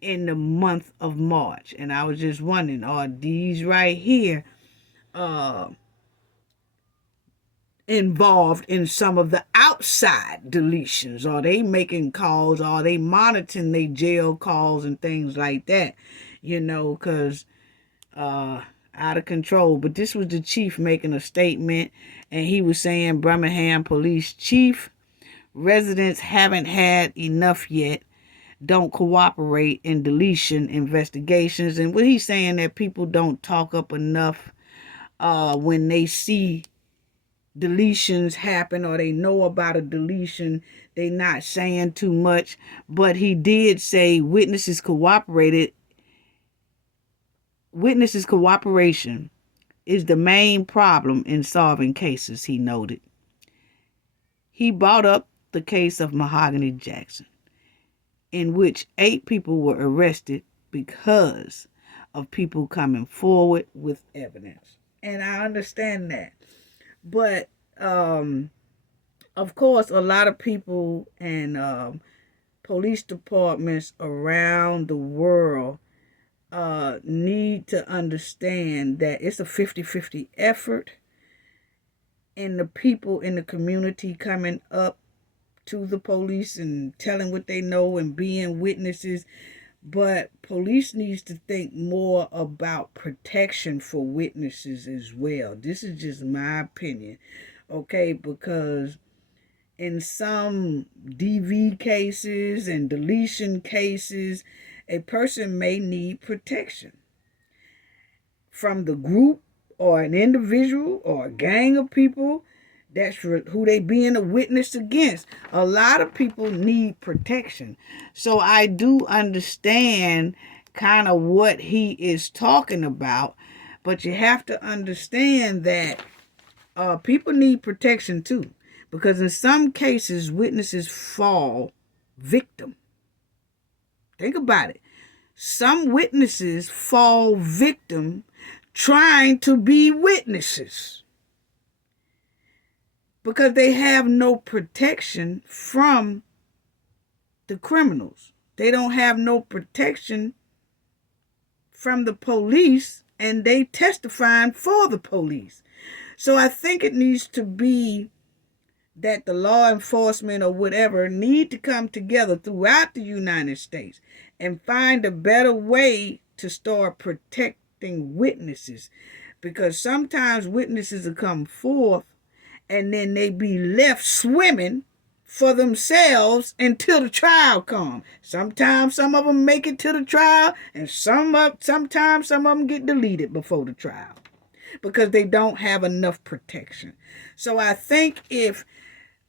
in the month of March. And I was just wondering, are these right here involved in some of the outside deletions? Are they making calls? Are they monitoring their jail calls and things like that? You know, because out of control. But this was the chief making a statement, and he was saying, Birmingham police chief, residents haven't had enough yet, don't cooperate in deletion investigations. And what he's saying, that people don't talk up enough when they see deletions happen or they know about a deletion. They not saying too much. But he did say witnesses cooperation is the main problem in solving cases, he noted. He brought up the case of Mahogany Jackson, in which 8 people were arrested because of people coming forward with evidence. And I understand that. But, of course, a lot of people and police departments around the world need to understand that it's a 50-50 effort, and the people in the community coming up to the police and telling what they know and being witnesses. But police needs to think more about protection for witnesses as well. This is just my opinion, okay? Because in some DV cases and deletion cases, a person may need protection from the group or an individual or a gang of people that's who they being a witness against. A lot of people need protection. So I do understand kind of what he is talking about, but you have to understand that people need protection too, because in some cases witnesses fall victim. Think about it. Some witnesses fall victim trying to be witnesses because they have no protection from the criminals. They don't have no protection from the police, and they testifying for the police. So I think it needs to be that the law enforcement or whatever need to come together throughout the United States and find a better way to start protecting witnesses, because sometimes witnesses will come forth and then they be left swimming for themselves until the trial comes. Sometimes some of them make it to the trial, and sometimes some of them get deleted before the trial because they don't have enough protection. So I think if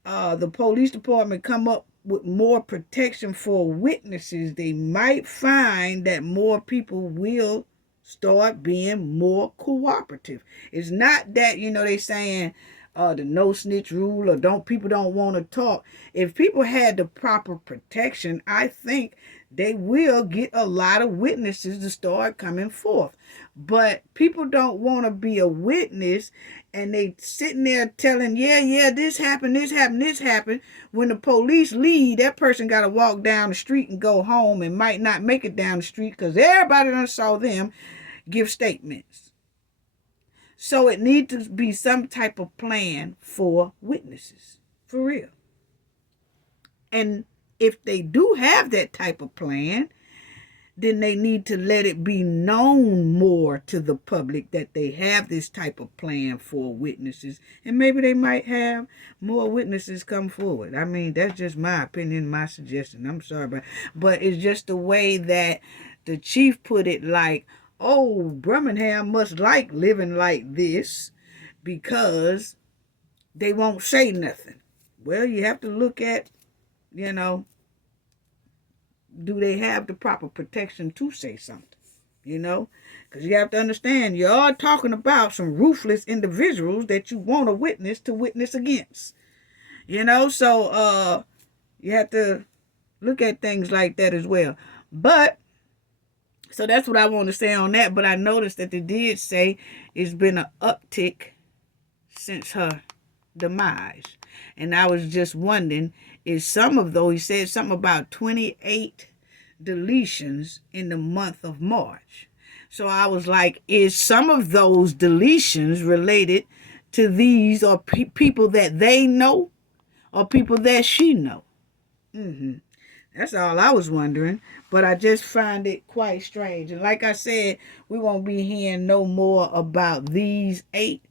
the police department come up with more protection for witnesses, they might find that more people will start being more cooperative. It's not that, they saying the no snitch rule or people don't want to talk. If people had the proper protection, I think they will get a lot of witnesses to start coming forth. But people don't want to be a witness, and they sitting there telling, yeah, this happened. When the police leave, that person got to walk down the street and go home, and might not make it down the street because everybody done saw them give statements. So it needs to be some type of plan for witnesses, for real. And if they do have that type of plan, then they need to let it be known more to the public that they have this type of plan for witnesses. And maybe they might have more witnesses come forward. I mean, that's just my opinion, my suggestion. I'm sorry, but it's just the way that the chief put it, like, oh, Birmingham must like living like this because they won't say nothing. Well, you have to look at, do they have the proper protection to say something? Because you have to understand, you're talking about some ruthless individuals that you want a witness to witness against. So you have to look at things like that as well. But so that's what I want to say on that. But I noticed that they did say it's been an uptick since her demise. And I was just wondering, is some of those, he said something about 28 deletions in the month of March. So I was like, is some of those deletions related to these or people that they know or people that she know? That's all I was wondering. But I just find it quite strange. And like I said, we won't be hearing no more about these 8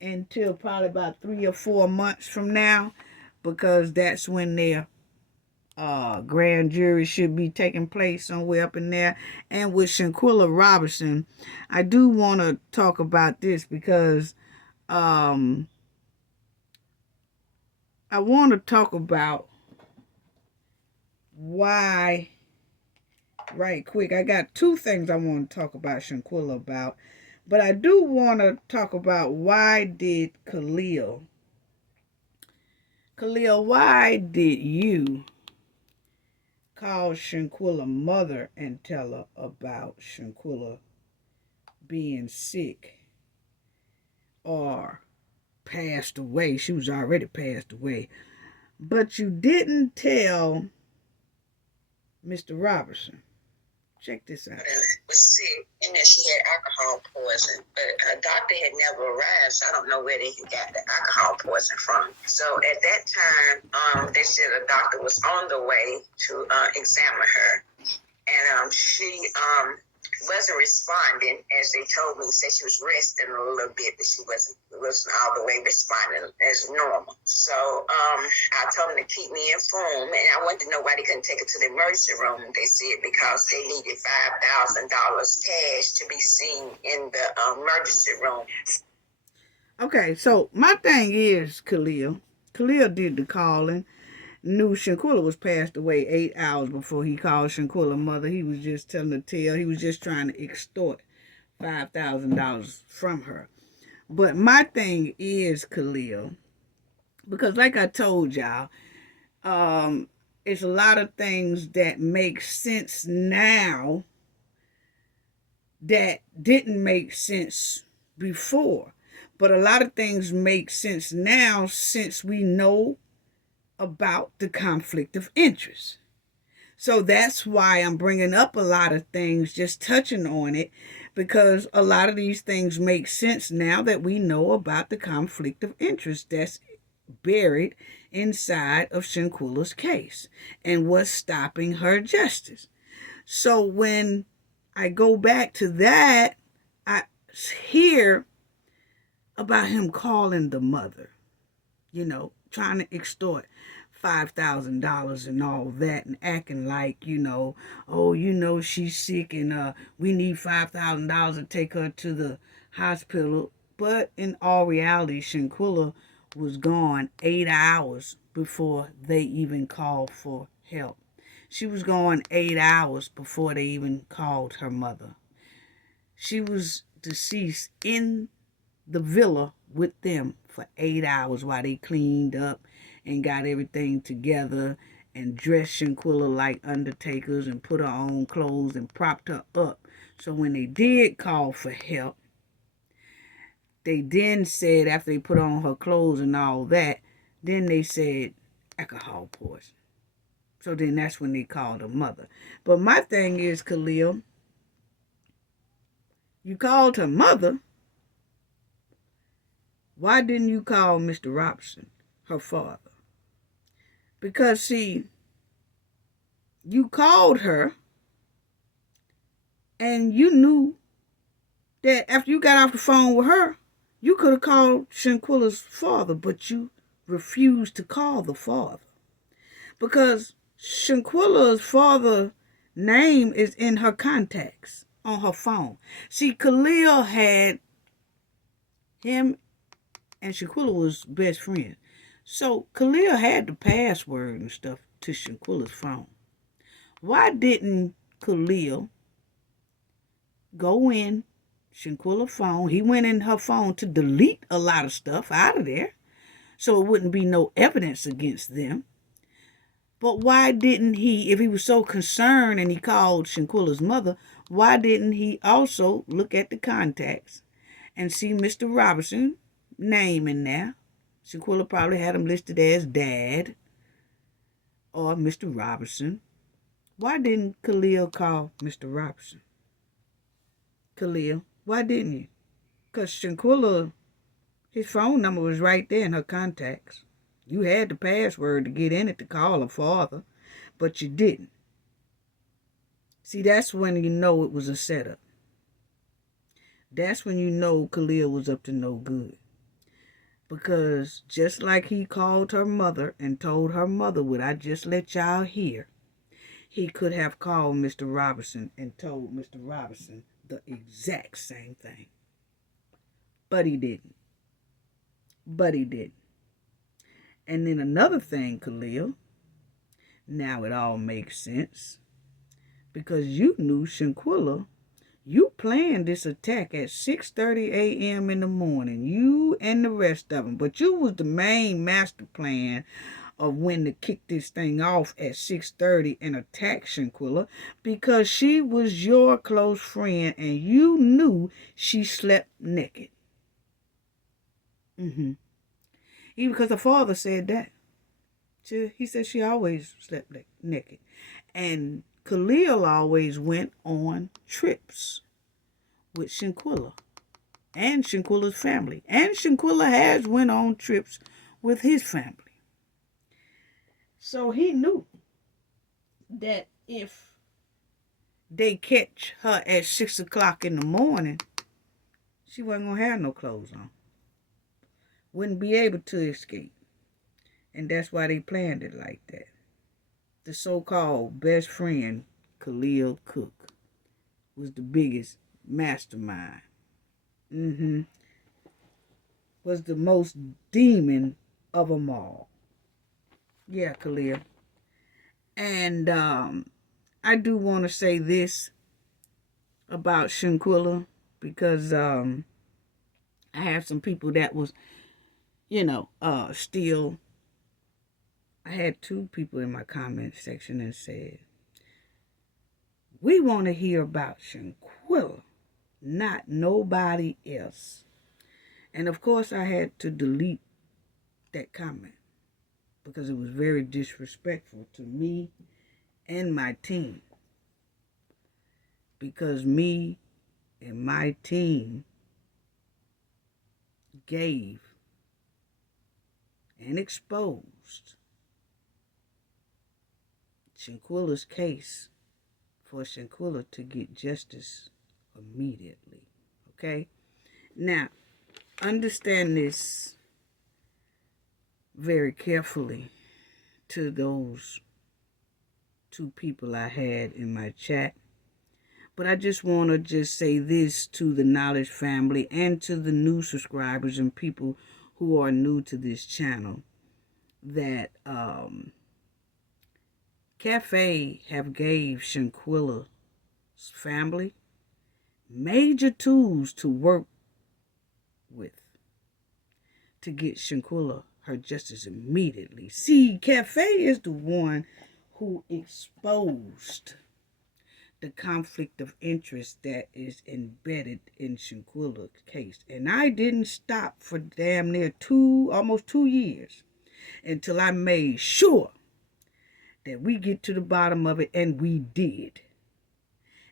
until probably about 3 or 4 months from now, because that's when their grand jury should be taking place somewhere up in there. And with Shanquilla Robinson, I do want to talk about this because I want to talk about why, right quick. I got 2 things I want to talk about Shanquilla about, but I do want to talk about why did Khalil, why did you call Shanquilla mother and tell her about Shanquilla being sick or passed away? She was already passed away. But you didn't tell Mr. Robertson. Check this out. Was sick, and then she had alcohol poison. But a doctor had never arrived, so I don't know where they got the alcohol poison from. So at that time, they said a doctor was on the way to examine her, and she wasn't responding as they told me. Said she was resting a little bit, but she wasn't all the way responding as normal. So I told them to keep me informed, and I wanted to know why they couldn't take her to the emergency room. They said because they needed $5,000 cash to be seen in the emergency room. Okay, so my thing is, Khalil did the calling. Knew Shanquilla was passed away 8 hours before he called Shanquilla mother. He was just telling the tale. He was just trying to extort $5,000 from her. But my thing is, Khalil, because like I told y'all, it's a lot of things that make sense now that didn't make sense before. But a lot of things make sense now since we know about the conflict of interest. So that's why I'm bringing up a lot of things, just touching on it, because a lot of these things make sense now that we know about the conflict of interest that's buried inside of Shanquilla's case and what's stopping her justice. So when I go back to that, I hear about him calling the mother, trying to extort $5,000 and all that, and acting like, she's sick and we need $5,000 to take her to the hospital. But in all reality, Shanquilla was gone 8 hours before they even called for help. She was gone 8 hours before they even called her mother. She was deceased in the villa with them for 8 hours while they cleaned up and got everything together and dressed Shanquilla like undertakers and put her on clothes and propped her up. So when they did call for help, they then said, after they put on her clothes and all that, then they said alcohol poison. So then that's when they called her mother. But my thing is, Khalil, you called her mother. Why didn't you call Mr. Robinson, her father? Because, see, you called her And you knew that after you got off the phone with her, you could have called Shanquilla's father, but you refused to call the father. Because Shanquilla's father's name is in her contacts on her phone. See, Khalil had him and Shanquilla was best friends. So Khalil had the password and stuff to Shanquilla's phone. Why didn't Khalil go in Shanquilla's phone? He went in her phone to delete a lot of stuff out of there so it wouldn't be no evidence against them. But why didn't he, if he was so concerned and he called Shanquilla's mother, why didn't he also look at the contacts and see Mr. Robinson's name in there? Shanquilla probably had him listed as Dad or Mr. Robinson. Why didn't Khalil call Mr. Robinson? Khalil, why didn't you? Because Shanquilla, his phone number was right there in her contacts. You had the password to get in it to call her father, but you didn't. See, that's when you know it was a setup. That's when you know Khalil was up to no good. Because just like he called her mother and told her mother, would I just let y'all hear, he could have called Mr. Robinson and told Mr. Robinson the exact same thing. But he didn't. And then another thing, Khalil, now it all makes sense. Because you knew Shanquilla, you planned this attack at 6:30 a.m. in the morning. You and the rest of them. But you was the main master plan of when to kick this thing off at 6:30 and attack Shanquilla because she was your close friend and you knew she slept naked. Even because her father said that. He said she always slept naked. And Khalil always went on trips with Shanquilla and Shanquilla's family. And Shanquilla has went on trips with his family. So he knew that if they catch her at 6 o'clock in the morning, she wasn't going to have no clothes on. Wouldn't be able to escape. And that's why they planned it like that. The so-called best friend, Khalil Cook, was the biggest mastermind. Was the most demon of them all. Yeah, Khalil. And I do want to say this about Shanquilla because I have some people that was, still. I had 2 people in my comment section and said, we want to hear about Shanquilla, not nobody else. And of course I had to delete that comment because it was very disrespectful to me and my team. Because me and my team gave and exposed Shanquilla's case for Shanquilla to get justice immediately. Okay? Now, understand this very carefully to those 2 people I had in my chat. But I just want to just say this to the Knowledge family and to the new subscribers and people who are new to this channel that Cafe have gave Shanquilla's family major tools to work with to get Shanquilla her justice immediately. See, Cafe is the one who exposed the conflict of interest that is embedded in Shanquilla's case. And I didn't stop for damn near almost 2 years until I made sure that we get to the bottom of it, and we did.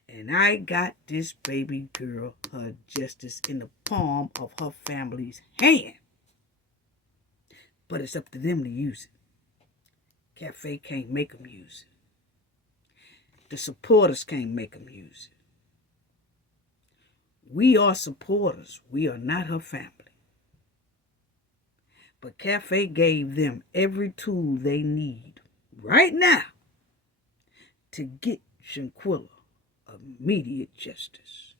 And I got this baby girl her justice in the palm of her family's hand. But it's up to them to use it. Cafe can't make them use it. The supporters can't make them use it. We are supporters. We are not her family. But Cafe gave them every tool they need right now to get Shanquilla immediate justice.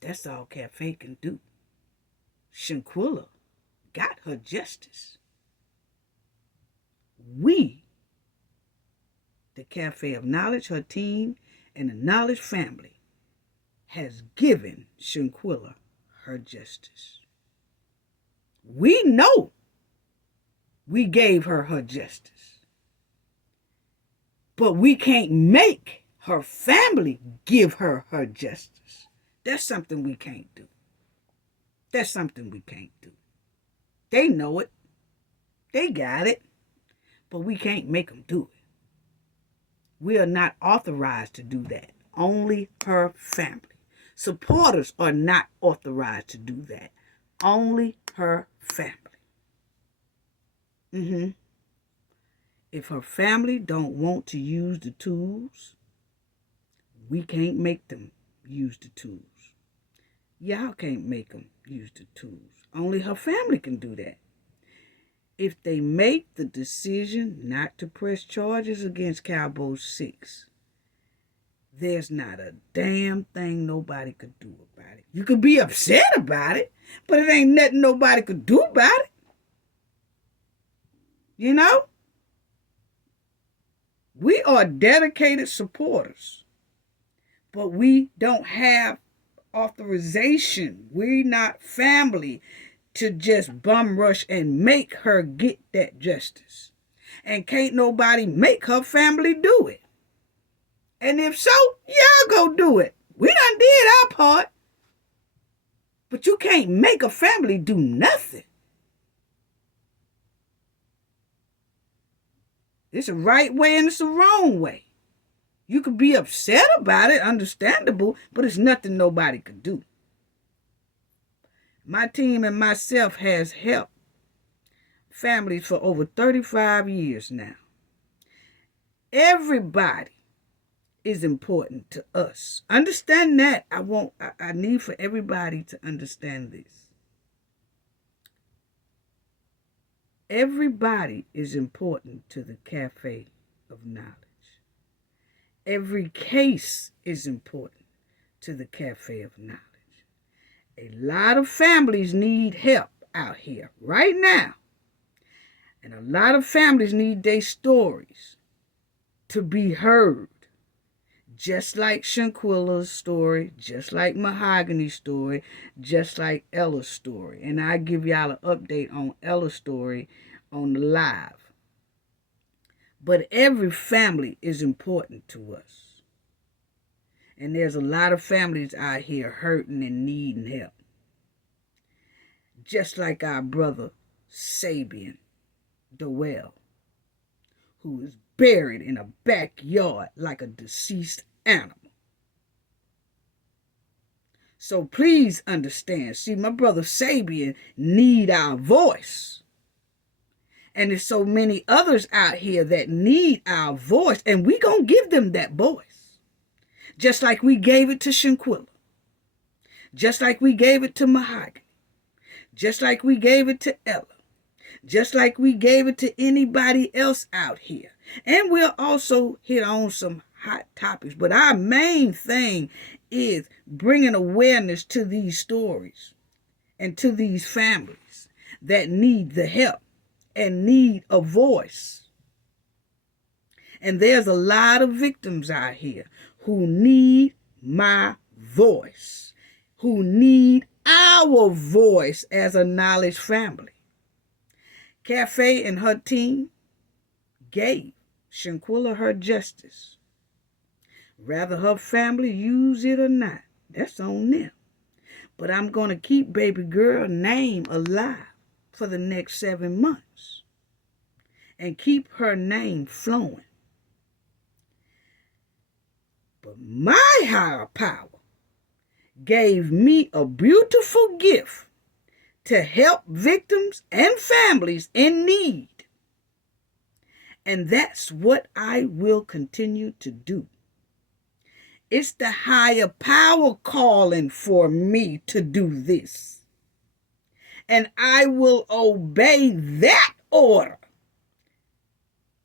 That's all Cafe can do. Shanquilla got her justice. We, the Cafe of Knowledge, her team, and the Knowledge family, has given Shanquilla her justice. We know we gave her her justice. But we can't make her family give her her justice. That's something we can't do. That's something we can't do. They know it. They got it. But we can't make them do it. We are not authorized to do that. Only her family. Supporters are not authorized to do that. Only her family. If her family don't want to use the tools, we can't make them use the tools. Y'all can't make them use the tools. Only her family can do that. If they make the decision not to press charges against Cowboy 6, there's not a damn thing nobody could do about it. You could be upset about it, but it ain't nothing nobody could do about it. You know? We are dedicated supporters, but we don't have authorization. We're not family to just bum rush and make her get that justice. And can't nobody make her family do it. And if so, y'all go do it. We done did our part. But you can't make a family do nothing. It's a right way and it's a wrong way. You could be upset about it, understandable, but it's nothing nobody could do. My team and myself has helped families for over 35 years now. Everybody is important to us. Understand that. I need for everybody to understand this. Everybody is important to the Cafe of Knowledge. Every case is important to the Cafe of Knowledge. A lot of families need help out here right now. And a lot of families need their stories to be heard. Just like Shanquilla's story, just like Mahogany's story, just like Ella's story. And I'll give y'all an update on Ella's story on the live. But every family is important to us. And there's a lot of families out here hurting and needing help. Just like our brother Sabeion, Dowell, who is buried in a backyard like a deceased animal. So please understand. See, my brother Sabeion need our voice. And there's so many others out here that need our voice. And we gonna give them that voice. Just like we gave it to Shanquilla. Just like we gave it to Mahogany. Just like we gave it to Ella. Just like we gave it to anybody else out here. And we'll also hit on some hot topics. But our main thing is bringing awareness to these stories and to these families that need the help and need a voice. And there's a lot of victims out here who need my voice, who need our voice as a knowledge family. Cafe and her team gave Shanquilla her justice. Whether her family use it or not, that's on them. But I'm going to keep baby girl's name alive for the next 7 months and keep her name flowing. But my higher power gave me a beautiful gift to help victims and families in need. And that's what I will continue to do. It's the higher power calling for me to do this. And I will obey that order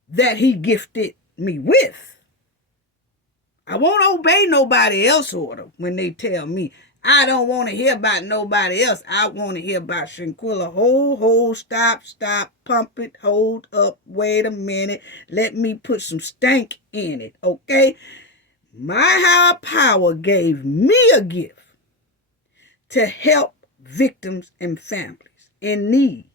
that he gifted me with. I won't obey nobody else's order when they tell me. I don't want to hear about nobody else. I want to hear about Shanquilla. Hold, stop, pump it, hold up, wait a minute. Let me put some stank in it, okay? My higher power gave me a gift to help victims and families in need.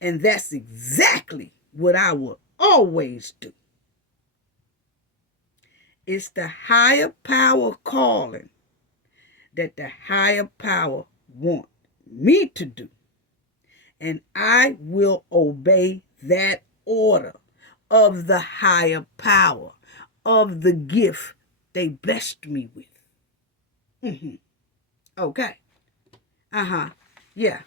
And that's exactly what I will always do. It's the higher power calling that the higher power wants me to do. And I will obey that order of the higher power, of the gift they blessed me with. Okay. Yeah.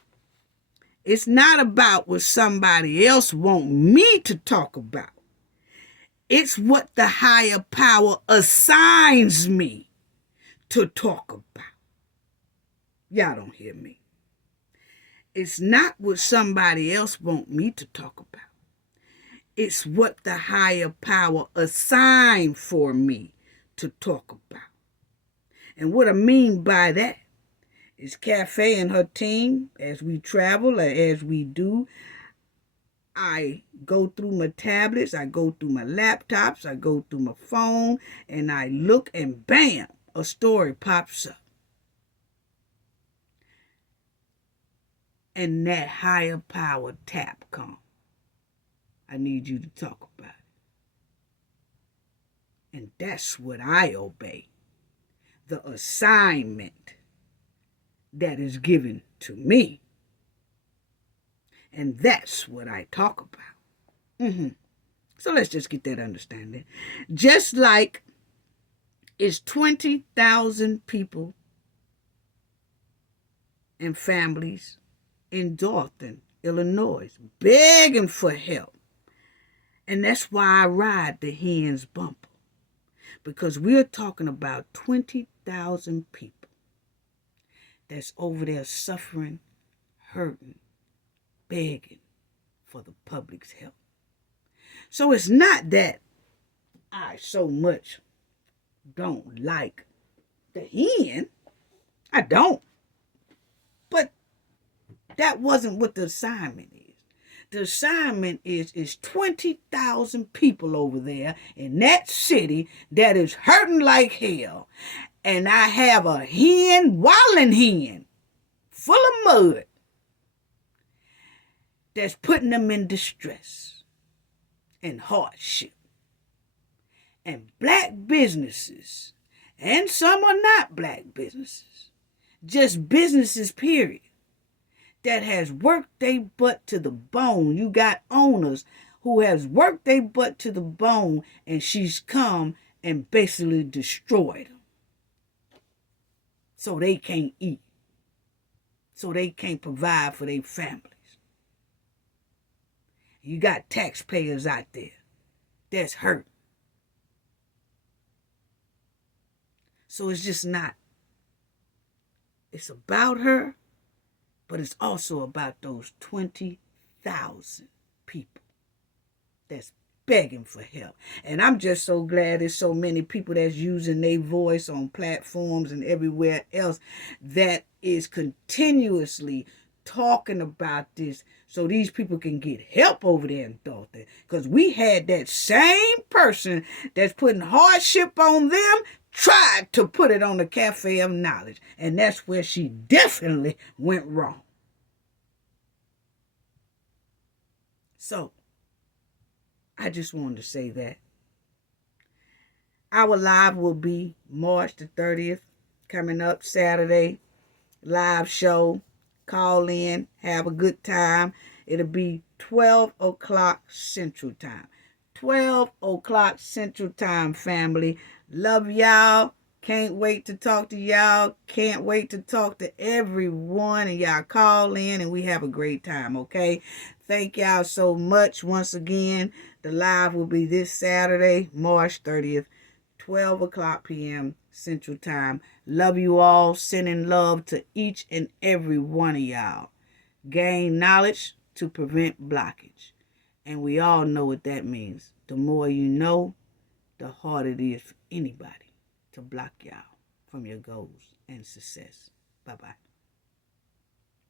It's not about what somebody else want me to talk about. It's what the higher power assigns me to talk about. Y'all don't hear me. It's not what somebody else want me to talk about. It's what the higher power assigned for me to talk about. And what I mean by that is Cafe and her team, as we travel, as we do, I go through my tablets, I go through my laptops, I go through my phone, and I look and bam, a story pops up. And that higher power tap comes. I need you to talk about it. And that's what I obey. The assignment that is given to me. And that's what I talk about. So let's just get that understanding. Just like it's 20,000 people and families in Dothan, Illinois, begging for help. And that's why I ride the Hens bumper. Because we're talking about 20,000 people that's over there suffering, hurting, begging for the public's help. So it's not that I so much don't like the hen. I don't. But that wasn't what the assignment is. The assignment is 20,000 people over there in that city that is hurting like hell. And I have a hen, wilding hen, full of mud, that's putting them in distress and hardship. And black businesses, and some are not black businesses, just businesses, period, that has worked their butt to the bone. You got owners who has worked their butt to the bone, and she's come and basically destroyed them. So they can't eat. So they can't provide for their families. You got taxpayers out there that's hurt. So it's just not. It's about her, but it's also about those 20,000 people that's begging for help. And I'm just so glad there's so many people that's using their voice on platforms and everywhere else that is continuously talking about this so these people can get help over there in Dothan. Because we had that same person that's putting hardship on them tried to put it on the Cafe of Knowledge. And that's where she definitely went wrong. So, I just wanted to say that. Our live will be March the 30th, coming up Saturday. Live show. Call in. Have a good time. It'll be 12 o'clock Central Time. 12 o'clock Central Time, family. Love y'all. Can't wait to talk to y'all. Can't wait to talk to everyone. And y'all call in and we have a great time, okay? Thank y'all so much once again. The live will be this Saturday, March 30th, 12 o'clock p.m. Central Time. Love you all. Sending love to each and every one of y'all. Gain knowledge to prevent blockage. And we all know what that means. The more you know, the harder it is for anybody to block y'all from your goals and success. Bye-bye.